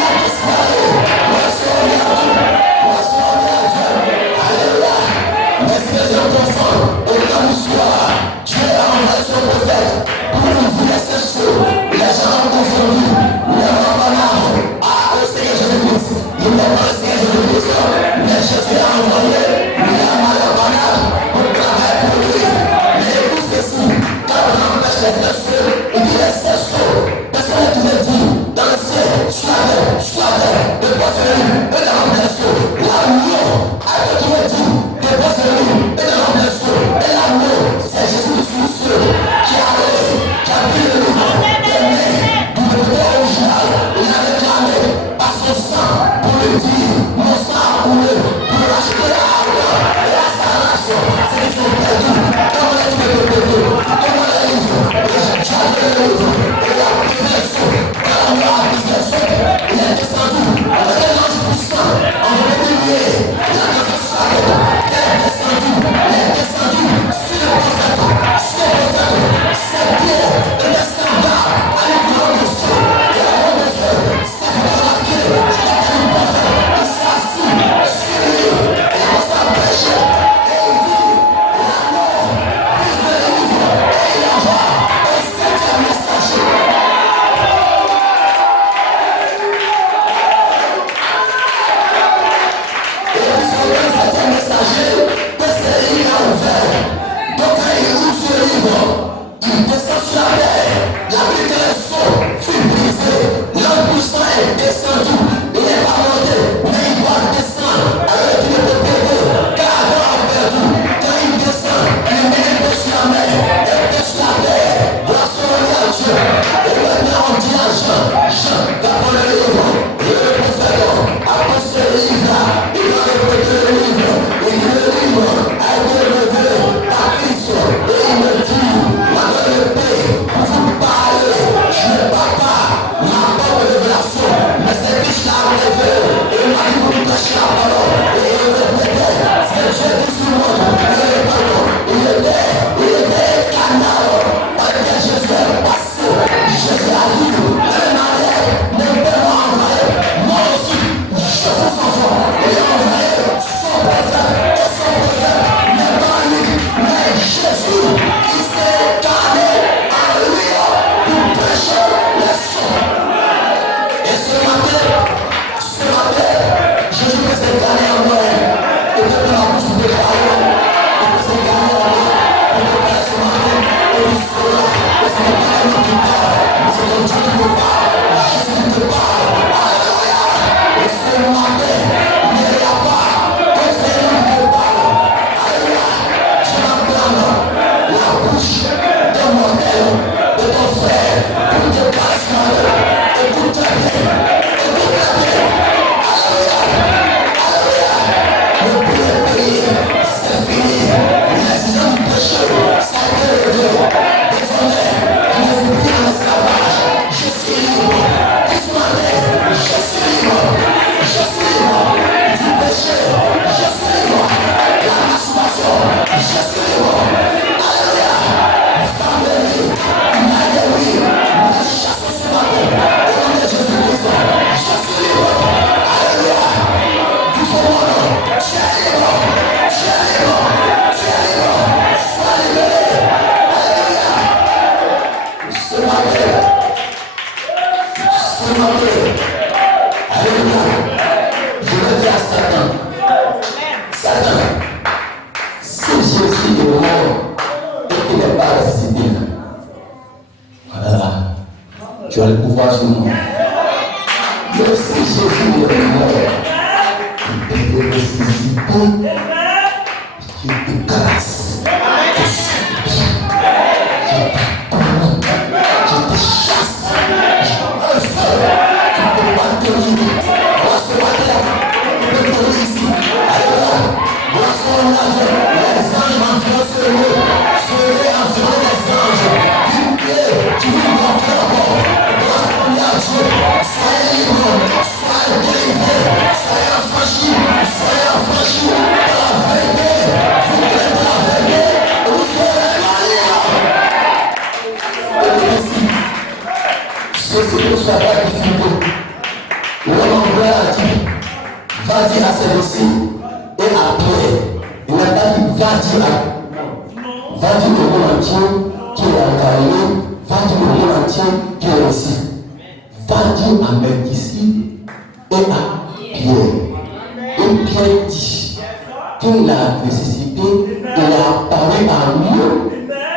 a disparu, moi je reviens à Dieu, alléluia, merci que j'ai enfants, autant nous soir. Dieu a envoyé son prophète pour nous vous laisser sous. Les gens ont confondu les rabbins au Seigneur Jésus-Christ. Il n'est pas le Seigneur Jésus-Christ, mais Jésus a envoyé les rabbins pour travailler pour lui. Mais écoute ceci, quand on empêche les sexuels, il dit les sexuels. Personne ne te dit dans le ciel, sur la terre, de poissonner et de remplacer. L'amour, avec qui me dit de poissonner et de remplacer. Et l'amour, c'est Jésus qui a pris le livre des mains du prophète original. Il a réclamé par son sang pour le dire, mon sang a coulé pour racheter la hauteur et la salvation. C'est qu'ils sont perdus. Comment est-ce que tu peux perdre? Comment est le livre? Tu as pris le livre et il a pris les sous. Quand l'amour a pris les sous, il est descendu avec un ange puissant en régulier. Il a fait sa tête. Il est descendu sur le prophète. C'est Dieu de descendant à l'école de feu. Et la grande de feu, c'est photographié. C'est un prophète qui s'assit sur lui. Et il commence à prêcher. Et il dit, l'amour, plus de livre. Et il envoie un septième messager. Et il dit, un septième messager que c'est il a ouvert. Donc quand il ouvre ce livre, il descend sur la terre, la pluie de les seaux fut brisée, l'homme puissant est descendu, il n'est pas monté, mais il doit descendre avec une épée, car Adam a perdu. Quand il descend, il met une épée sur la mer, et sur la terre, doit se rendre à Dieu. Et maintenant on dit à Jean, va prendre le livre, et le prophète, après ce livre-là, il doit répéter le livre, et le livre a été levé par Christ, et il me dit, malgré le pays, vous parlez, je ne parle pas, ma propre révélation, mais c'est Christ qui l'a révélé, et il m'a dit pour nous cacher la parole, et il répétait, c'est Dieu qui se montre, il était canard, par lequel Jésus est passé. Tu as le pouvoir sur moi. Merci Jésus de mort. Je te ressusciter. Je te grâce. Je te chasse. Un feu. Tu ne peux pas tenir. Reçois-le. Le ici. Alléluia. Reçois-le. Les anges m'envoient sur eux. Serez environ les anges. Tu veux m'envoyer encore. Reçois-le à Dieu. Soyez libre. Soyez délivré. Soyez affranchis. Soyez affranchis. Dans la vérité. Vous êtes dans la vérité. Vous serez ceci ne soit pas difficile. L'homme anglais a dit, va dire à celui-ci et après. Il n'a pas dit, va dire au monde entier qui est en Galilée, va dire au monde entier qui est ici. Va dire à mes disciples et à Pierre. Et Pierre dit qu'il a ressuscité, il a apparu à nous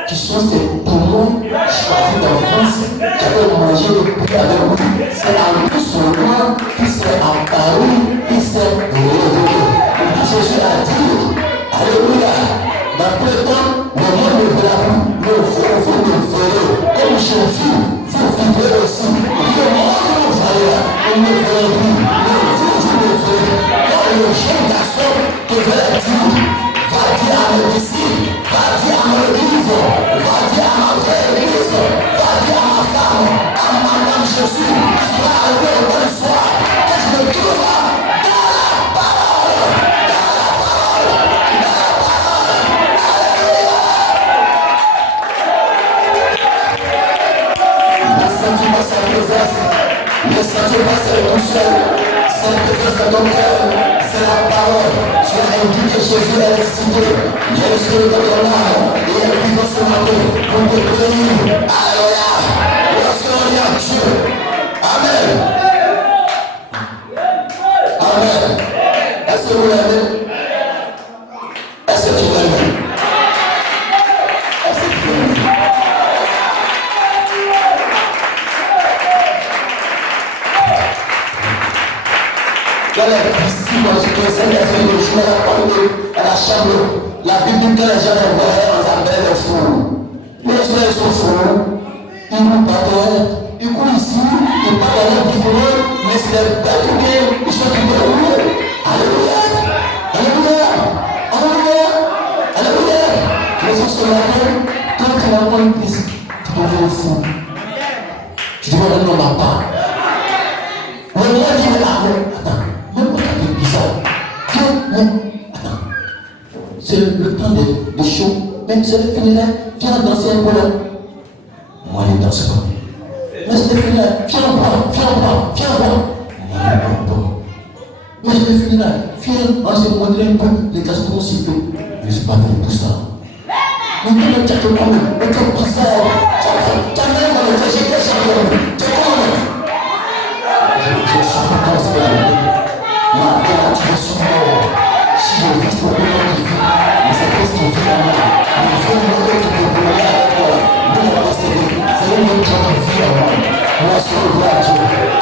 qui sont ces poumons choisis d'enfance qui avaient mangé le prix avec nous. C'est à nous son nom qui s'est apparu, qui s'est révélé. Jésus a dit, alléluia, dans peu de temps, le monde ne verra plus, vous me verrez, comme je vis, vous vivrez aussi. Le monde me verra, il ne verra plus, vous me verrez. Quand le jeune garçon devait dire, va dire à mes disciples, va dire à mon église, va dire à ma vraie église, va dire à ma femme, à madame Jésus, sois arrivé au bon soir, que je me trouve dans la parole, dans la parole, dans la parole. Alléluia. Ne sens-tu pas sa présence? Ne sens-tu pas sa douceur? Cette présence dans ton cœur, c'est la parole. Tu as indiqué Jésus est ressuscité. Il est ressuscité dans ton âme. Il est vivant ce matin pour te bénir. Alléluia. Lorsqu'on à Dieu. Amen. Amen. Est-ce que vous l'aimez? Est-ce que tu l'aimes? Est-ce que tu l'aimes? Quand les disciples ont commencé à faire le jour à la chambre, la Bible dit que les gens les voyaient, on s'appelle les fous. Les gens sont fous, ils ne pas terre, ils courent ici, ils partent dans leur différent, mais c'est des bêtes qui ils sont déroulés. Alléluia, alléluia, alléluia, alléluia. Mais ce matin, quand tu vas prendre une prise, tu peux faire le fou. Tu dois aller dans ma part. Le monde dit, mais attends. Attends, c'est le temps de show, même si c'est fini là, viens danser un peu là. Moi, je ne danse pas. Mais c'est fini là, viens boire. Moi, je ne bois pas. Mais c'est fini là, viens, on se montrer un peu les gastronomes sifflés. Je ne suis pas venu pour ça. Mais comment tu as fait comme mais tu as bizarre. Tu as même mon frère, j'étais champion. Tu es comment? Je suis pas dans ce ma vie, tu suis mort. Si je vis pour le monde qui vit, mais c'est qu'est-ce qui vit en moi. Il faut mourir de me brûler avec toi. Nous, on va s'aider. C'est le monde qui vit en moi. Moi, je suis le roi Dieu.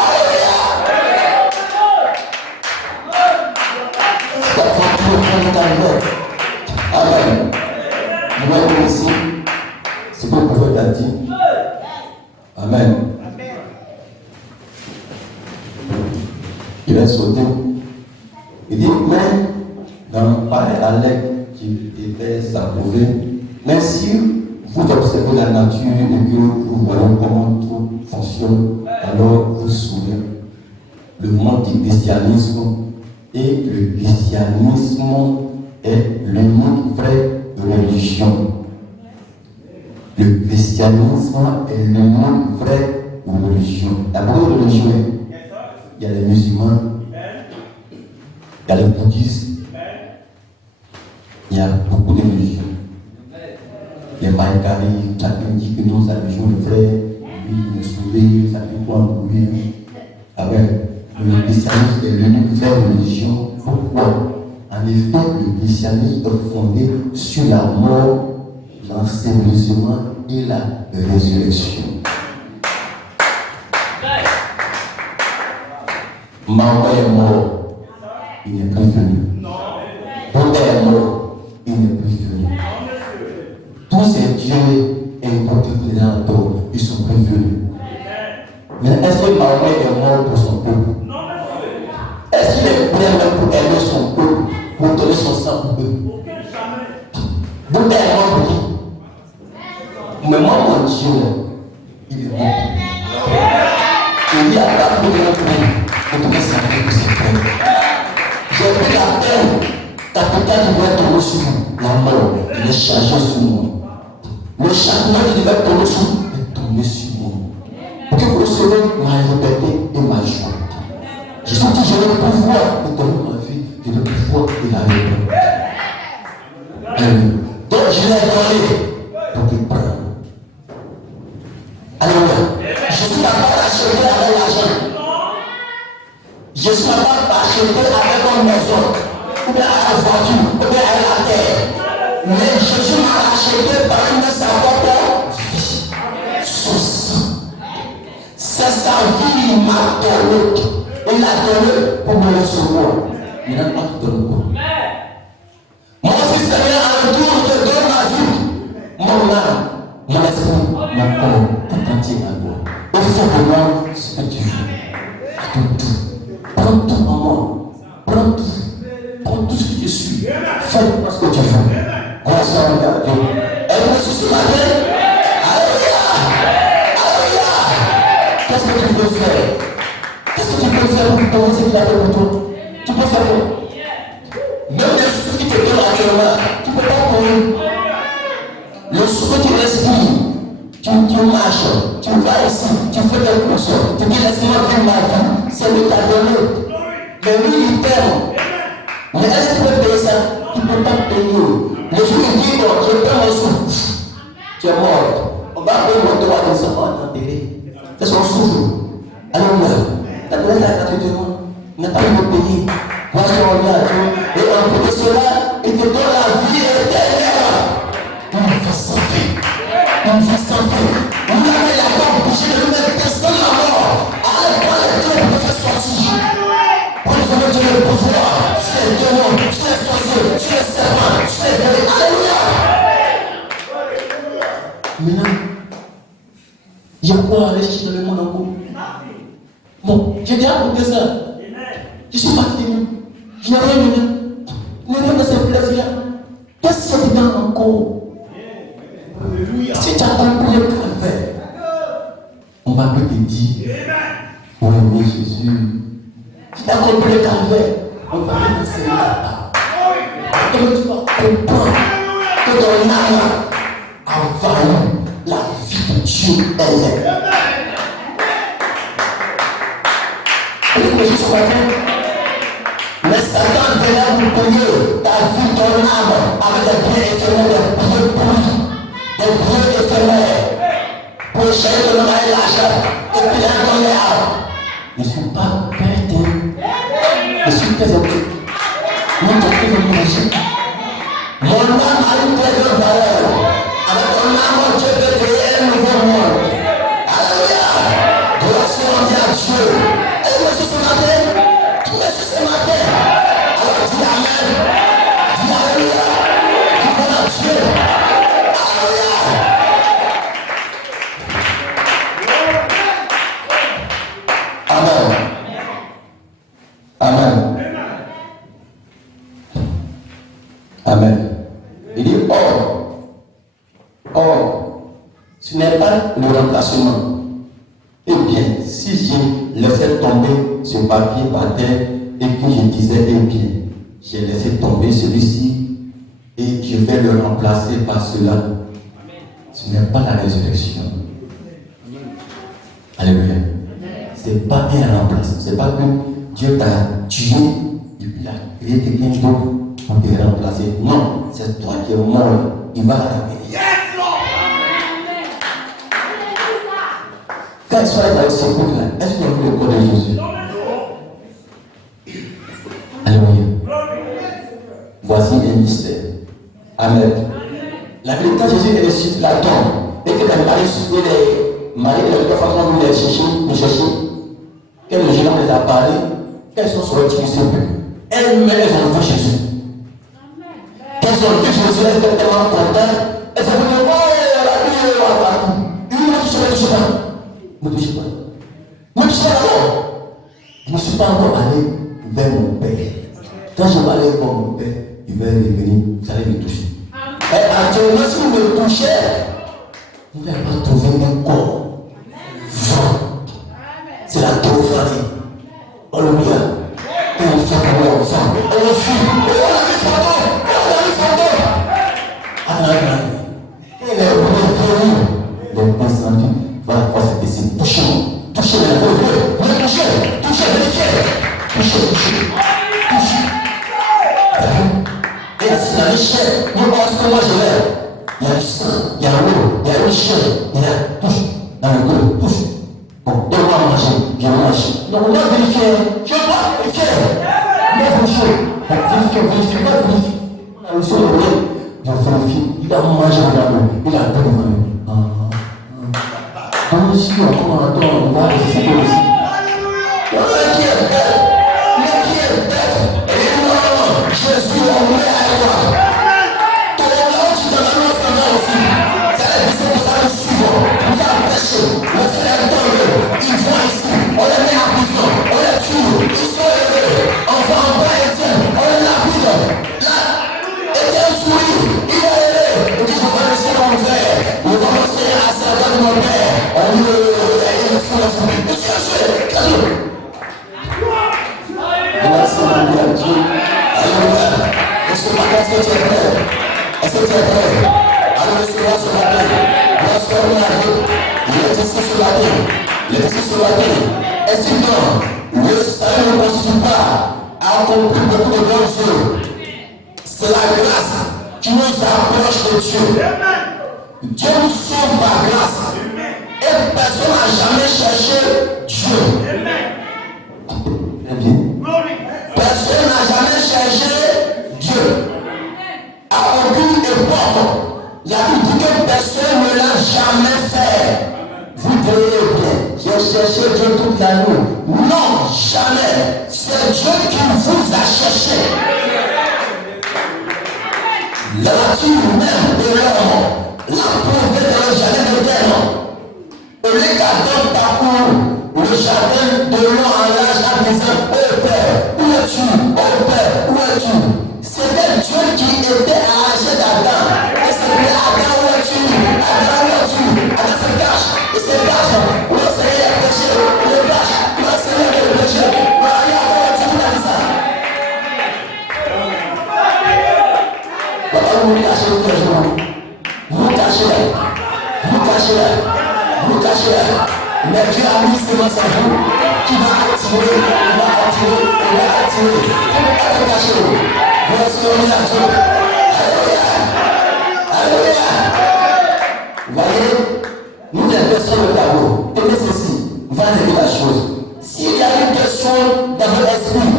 Alléluia. C'est quand tu me prends ta vie. Amen. Nous allons ici. C'est ce que le prophète a dit. Amen. Il a sauté. Il dit, mais dans pareil à l'aide qui devait s'approuver, mais si vous observez la nature et que vous voyez comment tout fonctionne, alors vous saurez le monde du christianisme et le christianisme est l'unique vraie religion. Le christianisme est l'unique vraie religion. La vraie religion, il y a les musulmans, il y a les bouddhistes, il y a beaucoup de religions. Les Maïkari, chacun dit que nous, sa religion est vraie, lui, il est sauvé, ça fait quoi pour lui. Amen. Le christianisme est l'unique vraie religion. Pourquoi? En effet, le christianisme est fondé sur la mort, l'enseignement et la résurrection. Maman est mort, il n'est plus venu. Bouddha est mort, il n'est plus venu. Tous ces dieux et multiplicateurs, ils sont plus venus. Mais est-ce que Maman est mort pour son peuple? Est-ce qu'il est prêt même pour aimer son peuple, pour donner son sang pour eux? Bouddha est mort pour qui? Mais moi, mon Dieu, il est mort pour moi. Il dit à ta pour te sacrifier pour ses frères. J'ai pris la peine, ta putain devait tomber sur la mort, il est chargé sur moi. Le châtiment qui devait tomber sur moi est tombé sur moi. Pour que vous recevez ma liberté et ma joie. Je suis dit, j'ai le pouvoir de donner ma vie, j'ai le pouvoir de la liberté. Donc je l'ai donné pour qu'il prenne. Alléluia. Je suis pas acheté avec l'argent. Je suis pas acheté avec une maison, ou bien avec la voiture, ou bien avec la terre. Mais Jésus m'a acheté par une sa propre vie. Son sang. C'est sa vie, il m'a donné. Il l'a donné pour me recevoir. Il n'a pas donné pour moi. Mon fils Seigneur, à retour, je te donne ma vie. Mon âme, mon esprit, mon corps, tout entier à toi. Il faut que moi, ce que tu veux. Tout. Prends tout en moi. Prends tout. Prends tout ce que je suis. Fais-moi ce que tu veux. Grâce à Dieu. Aide-moi sur ce matin. Alléluia. Alléluia. Qu'est-ce que tu peux faire? Qu'est-ce que tu peux faire pour ton ce qu'il a fait pour toi? Tu peux faire quoi? Même les souffles qui te donnent actuellement, tu ne peux pas courir. Le souffle que tu respires, tu marches, tu vas ici, tu fais des courses, tu dis laisse-moi vivre ma vie, c'est lui qui t'a donné. Mais lui, il t'aime. Mais est-ce que tu peux payer ça? Tu ne peux pas payer. Le jour où il dit, bon, je paie mon souffle, tu es mort. On va payer mon droit de sang, on va t'enterrer. C'est son souffle. Alléluia. La douleur est gratuitement. Il n'a pas eu de payer. Voici on vient à Dieu. Et en plus de cela, il te donne la vie éternelle. Une vie sans fin. Une vie sans fin. Vous n'avez pas obligé de nous mettre descendre la mort. Allez, prends les deux pour nous faire sortir. Pour nous faire donner le pouvoir. Sur les démons, sur les sorciers, sur les serpents, sur les vérés. Alléluia. Maintenant, il y a quoi à réussir dans le monde encore? Bon, j'ai déjà compté ça. Je suis fatigué. Je n'ai rien donné. Je n'ai rien de ces plaisirs-là. Qu'est-ce que tu donnes encore? Si tu as compris le calvaire, on va plus te dire, pour aimer Jésus. Si tu as compris le calvaire, on va plus te dire là-bas. Et tu vas comprendre que ton âme a valu la vie de Dieu elle-même. Ce matin, mais Satan venait pour payer ta vie, ton âme, avec des biens éphémères, des biens pourris, des biens éphémères, pour essayer de nous donner l'argent, et puis là, dans les âmes. Je ne suis pas bête, je suis très optique. Mon docteur de magie. Mon âme a une très grande valeur. Avec ton âme, Dieu peut créer un nouveau monde. Alléluia. Grâce à Dieu. Merci ce matin. Merci ce matin. Alors dis Amen. Dis Alléluia. Dis bon à Dieu. Alléluia. Amen. Amen. Amen. Il dit ce n'est pas le remplacement. Eh bien, si je laissais tomber ce papier par terre et que je disais, eh bien, j'ai laissé tomber celui-ci et je vais le remplacer par cela, ce n'est pas la résurrection. Alléluia. Ce n'est pas un remplacement. Ce n'est pas que Dieu t'a tué et puis il a créé quelqu'un d'autre pour te remplacer. Non, c'est toi qui es mort. Il va revenir. Quand il soit dans ce groupe là, est-ce qu'il y a vu le corps de Jésus? Alléluia. Voici un mystère. Amen. La vérité, quand Jésus est ressuscité la tombe, et que quand Marie de la façon dont il est cherché, quand le jeune homme les a parlé, Elles sont sorties du sepulcre. Elles-mêmes, elles ont vu Jésus. Quand elles ont vu Jésus, elles étaient tellement contentes. Elles ont dit, oh, la vie est partout. Ne me touchez pas. Ne me touchez pas. Ne me touchez pas d'abord. Je ne suis pas encore allé vers mon Père. Quand je vais aller vers mon Père, il va revenir, vous allez me toucher. Et actuellement, si vous me touchez, vous n'allez pas trouver mon corps. C'est la théophanie. Alléluia. Et on fait comme on fait. On le fuit. Et on a vu fantôme. Et on a vu fantôme. Et les revenus, les descendus, va faire essayer. Touchez-moi. Touchez les revenus. Venez toucher. Touchez, vérifiez. Touchez. Et dans les chair, nous pensons que moi je l'ai. Il y a du sang, il y a l'eau, il y a une chair, il y a touche. Dans le cœur, touche. Bon, donne-moi à manger, je mange. Donc, on va vérifier. Je dois vérifier. On va vérifier. Vérifier. On a reçu le lait. Je vérifie. Il a mangé avec nous. Il a donné à nous. Comme si on attend, on va essayer aussi. Jésus, on est avec toi. Ton nom, tu donnes à notre nom aussi. Ça va être pour ça le suivant. Nous allons prêcher. Le Seigneur est tombé. Ils vont ici. On les met en prison. On les tue. Ils sont élevés. On va en bas Étienne. On les lapide. Là, Étienne sourit. Il est élevé. Il dit, je vais laisser mon frère. Nous allons enseigner à sa droite de mon père. On lui le fout la foule. Et tu as joué. Merci à Dieu. Alléluia. Est-ce que tu es prêt? Est-ce que tu es prêt? Allons le Seigneur sur la terre. Lorsqu'on est arrivé, il est ici sur la terre. Il est ici sur la terre. Est-ce que non? Le salut ne constitue pas accompli beaucoup de bonnes choses. C'est la grâce qui nous approche de Dieu. Dieu nous sauve par grâce. Et personne n'a jamais cherché Dieu. Très bien. Personne n'a jamais cherché Dieu. À aucune époque, la Bible dit que personne ne l'a jamais fait. Vous voyez bien, j'ai cherché Dieu toute la nuit. Non, jamais. C'est Dieu qui vous a cherché. La nature même de l'homme l'a prouvé dans le jardin d'Éden. Et les gardons parcourent le jardin de l'homme en l'âge en disant, oh Père, où es-tu? Oh Père, où es-tu? C'était Dieu qui était arraché d'Adam. Et c'était Adam, où es-tu? Adam, où es-tu? Adam se cache. Et se cache. Où le Seigneur est péché? Il est cache. Où le Seigneur est péché? Où est-tu? Où a dit ça? Papa, vous cachez tous les jours. Vous cachez. Vous cachez. Vous cachez. Mais Dieu a mis semence en vous qui va attirer, il va attirer, il va attirer. Vous ne pouvez pas te cacher. Vous êtes à Dieu. Alléluia. Alléluia. Vous voyez, nous inversons le tableau. Tenez ceci, on va régler la chose. S'il y a une question dans votre esprit,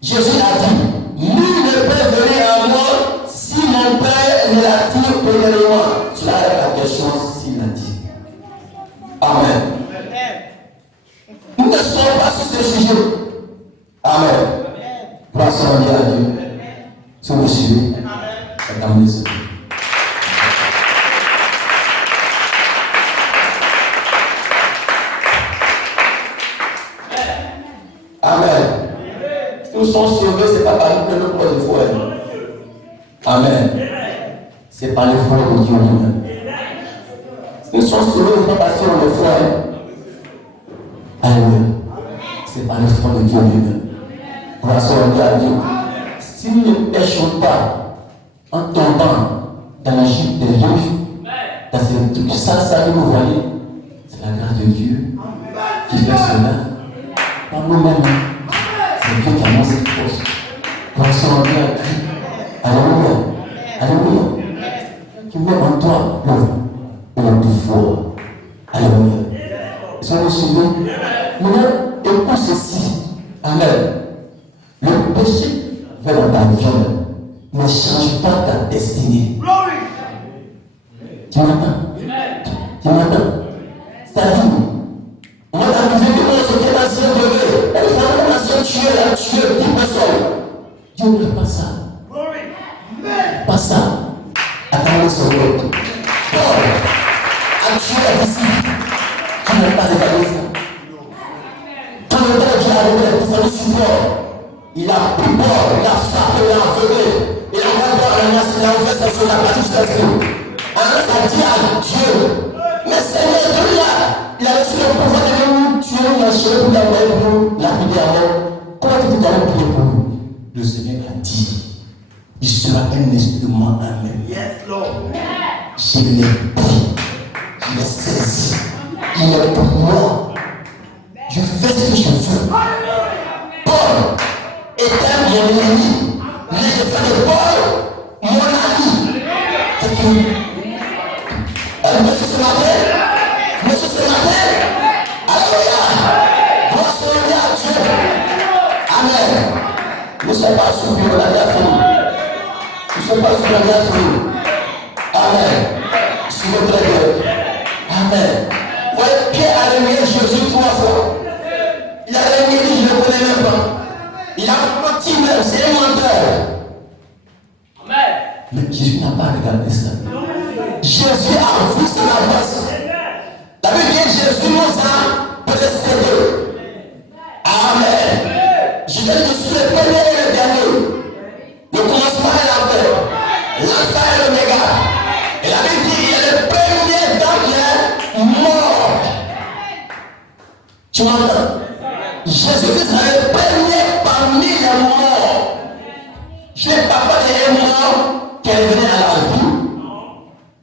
Jésus a dit, nul ne peut venir à moi si mon Père ne l'attire premièrement. Cela est la question s'il l'a dit. Amen. Nous ne sommes pas sur ce sujet. Amen. Gloire soit à Dieu. Si vous me suivez, attendez ça. Amen. Si nous sommes sauvés, ce n'est pas par nous que nous prenons foi. Amen. C'est par le foi de Dieu lui-même. Nous sommes sauvés, nous ne pas passer dans le foi. Alléluia. C'est par le foi de Dieu lui-même. Gloire soit à Dieu. Si nous ne péchons pas en tombant dans la chute des Juifs, dans ces trucs, ça que vous voyez, c'est la grâce de Dieu qui fait cela. Pas nous-mêmes. C'est Dieu qui a mis cette force. Gloire soit à Dieu. Alléluia. Alléluia. Qui met en toi le pouvoir. Alléluia. Est-ce que vous suivez? Maintenant, écoute ceci. Amen. Le péché vers ta vie ne change pas ta destinée. Tu m'entends? Tu m'entends? C'est-à-dire, on va t'amuser que ce qui est l'ancien degré. Elle est dans l'ancien ici qui n'est pas évalué. Quand le Père Dieu a arrivé pour faire le support, il a pris peur, il a frappé, il a aveuglé, il a ouvert la menace, il a ouvert sa sur la partie de alors il a dit à Dieu, mais Seigneur, celui-là, il a reçu le pouvoir de nous tuer, il a cherché pour l'envoyer pour nous, la prier à mort. Comment tu t'es allé prier pour nous? Le Seigneur a dit, il sera un instrument à même. Yes, Lord. Je l'ai pris, je l'ai saisi, il est pour moi. Je fais ce que je veux. Paul était mon ennemi, mais je fais de Paul mon ami. C'est fini. Monsieur ce matin, alléluia, gloire à Dieu. Amen. Ne soyez pas surpris, on a déjà fini. Ne soyez pas surpris, on a déjà fini. Amen. Suivez très bien. Amen. Vous voyez, Pierre a remis Jésus 3 fois. Il a remis, je ne le connais même pas. Il a menti même, c'est un menteur. Amen. Mais Jésus n'a pas regardé ça. Jésus a vu son avance. La Bible dit Jésus nous a précédés. Amen. Je suis le premier et le dernier. Le commencement et la fin. L'alpha et l'oméga. Et la Bible dit il est le premier dans les morts. Tu m'entends? Jésus-Christ est le premier parmi les morts. Je n'ai pas parlé des morts qui est venu à la vie.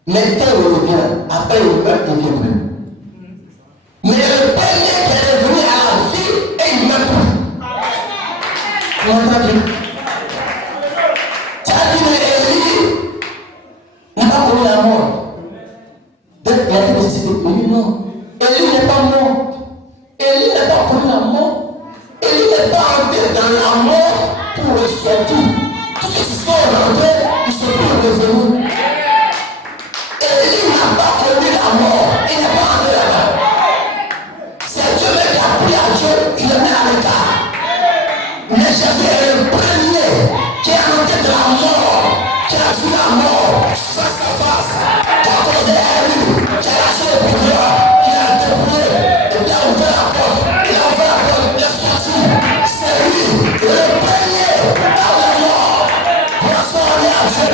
Mais quand il revient, après il meurt, il ne vient plus. Mais le premier qui est venu à la vie et il ne meurt plus. Vous m'entendez? Tu as dit, mais Élie n'a pas connu la mort. Donc il a dit, mais c'était connu, non. Élie n'est pas mort. Élie n'a pas connu la mort. Élie n'est pas entré dans la mort pour ressortir. Tous ceux qui sont rentrés, ils sont plus revenus. Élie n'a pas connu la mort. Il n'est pas entré là-bas. C'est Dieu même qui a pris à Dieu, qui le met à l'écart. Mais Jésus est le premier qui est entré de la mort, qui a vu la mort face à face, qui a causé à lui, qui a lâché le pouvoir, qui a débrouillé, il a ouvert la porte, il est sorti. C'est lui, le premier dans la mort. Gloire à Dieu.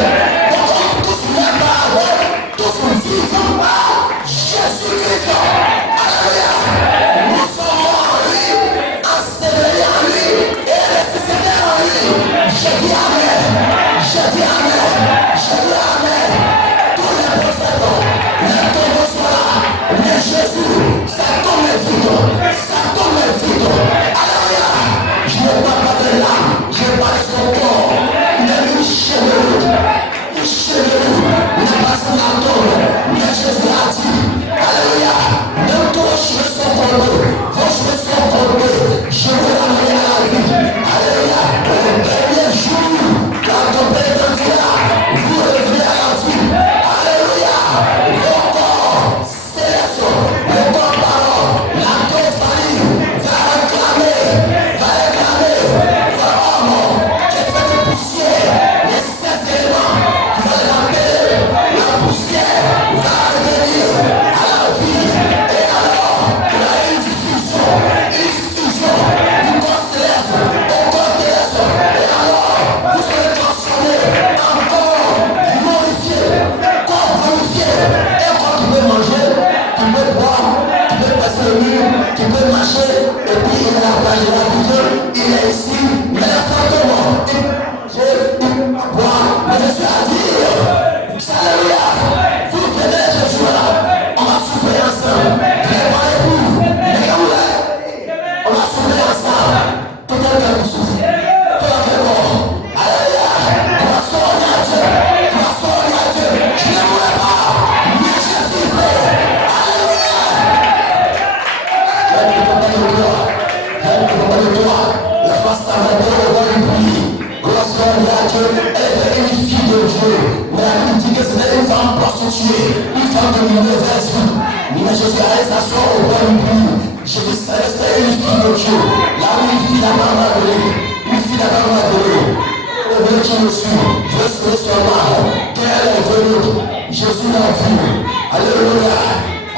Donc tous les paroles, tous nous vivons par Jésus-Christ. Alléluia. Nous sommes morts en lui, ensevelis en lui et ressuscités en lui. Je dis Amen. Je dis Amen. Je dis Amen. Tous les prophètes, les tombeaux sont là. Mais Jésus, sa tombe est vide. Sa tombe est vide. Alléluia. Je ne parle pas de l'âme, je parle de son corps. Mais une chevelure n'a pas son tombe. Mais Jésus a dit, alléluia, même tous vos cheveux sont tombés, je veux l'amener à la vie. Alléluia, le dernier jour, quand ton Père t'entendra, vous revenez à la vie. Alléluia, vos corps célestes, le corps parole, la grosse famille va réclamer votre homme qui est fait de poussière, les 16 éléments qui vont l'appeler, la poussière va revenir à la vie. Et alors, il y a une fusion du corps céleste au corps terrestre. Et alors, vous serez transformés en corps glorifié, corps glorifié, et corps qui peut manger, qui peut boire, qui peut passer le mur, qui peut marcher, et puis il est à la plage de la Bible, il est ici, mais la fantôme, il peut manger, il peut boire, mais Jésus a dit, alléluia, vous venez ce jour-là, on va souffrir ensemble, préparez-vous, mais quand vous l'avez, on va souffrir ensemble, tout le monde vous souffre, tout le monde, alléluia, gloire à Dieu, je ne voulais pas, mais Jésus fait, alléluia. La face à la terre dans le pays. Gloire à Dieu, elle est une fille de Dieu. Mais la Bible dit que c'était une femme prostituée, une femme de mauvaise vie. Mais Jésus allait s'asseoir au bord du puits. Jésus restait une fille de Dieu. Là où une fille d'Abraham a donné. Une fille d'Abraham a donné. Le vrai qui me suit, je vais sauver son mari. Qu'elle est venue. Jésus l'a vu. Alléluia.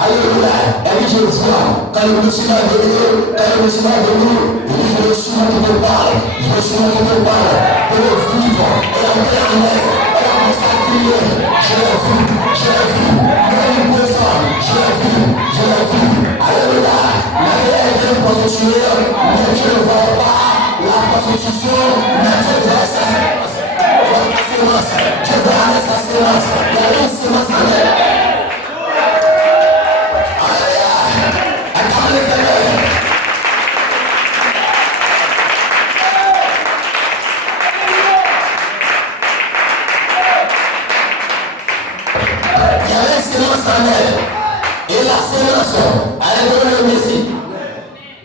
Alléluia. Et je vois, quand le monsieur va venir, il faut le souvent qui te parle. Il faut le souvent qui te parle. Pour le vivre, et entrer en l'air. Et on commence à crier. Je l'ai vu, je l'ai vu. Même pour ça, je l'ai vu, je l'ai vu. Alléluia. La réelle est prostituée, mais je ne vois pas la prostitution, mais je vois ça. Je veux aller sa séance. Il y a une séance en elle. Et la sémence, elle est le Messie.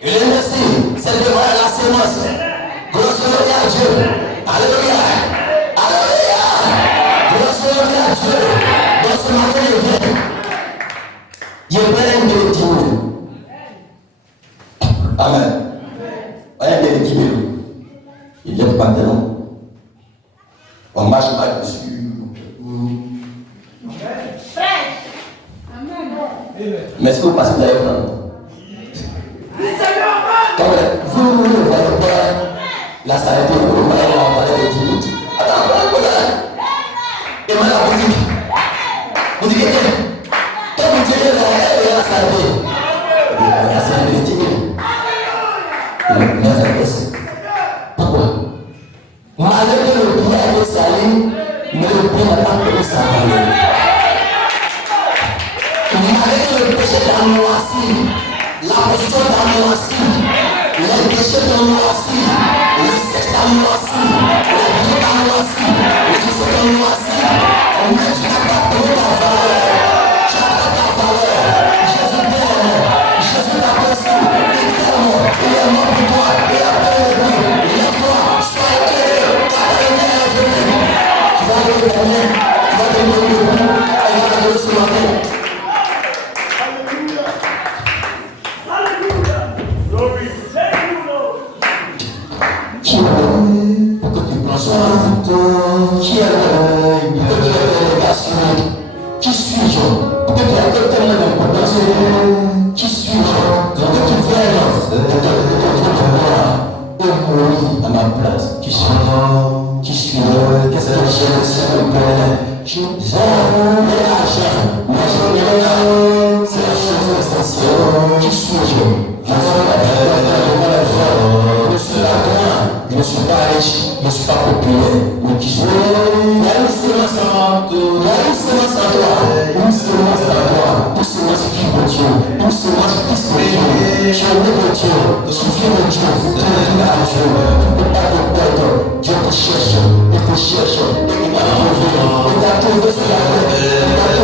Et le Messie, c'est de voir la sémence. Glorifiez à Dieu. Alléluia. Alléluia. Glorifiez à Dieu. Dans ce matin, il vient. Dieu est bénédit. Amen. Voyez bénédit. Il vient maintenant. On marche pas dessus. Mais est-ce que vous passez d'ailleurs quand vous ne voyez pas la salle, vous voyez la parole de 10 minutes. Attends, regarde. Et moi la boutique. Vous dites quand vous dites la salle, la salle de 10 minutes. Mais ça baisse. Pourquoi? Malgré que le bien est salé, mais le bien n'a pas pu s'arrêter. Malgré le péché d'Anoassi, la position d'Anoassi, les péchés d'Anoassi, le sexe d'Anoassi, la vie d'Anoassi, le succès d'Anoassi, on met tu n'as pas pris ta valeur, tu n'as pas ta valeur. Jésus t'aime, Jésus t'apprécie, il t'aime, il est mort pour toi, il a payé le prix, lève-toi, sois éclairé, ta dernière est venue. Tu vas te donner, tu vas te donner le bout, et il va te donner ce matin. Pour que tu prends soin de toi, qui est l'œil, pour que tu aies des délégations, qui suis-je, pour que tu aies totalement d'importance, qui suis-je, pour que tu viennes, pour que tu mourir à ma place, qui suis-je, qu'est-ce que j'ai, s'il te plaît, j'ai l'argent, mais je n'ai rien, c'est la chose essentielle, qui suis-je, je ne suis pas riche, je ne suis pas populaire, mais qui suis. Il y a une sémence en toi, il y a une sémence en toi, une sémence en toi, une sémence fille de Dieu, une sémence fils de Dieu. Tu es né de Dieu, tu suis fille de Dieu, tu es né à Dieu, tu ne peux pas te perdre. Dieu te cherche, il te cherche, il t'a trouvé sur la terre, il t'a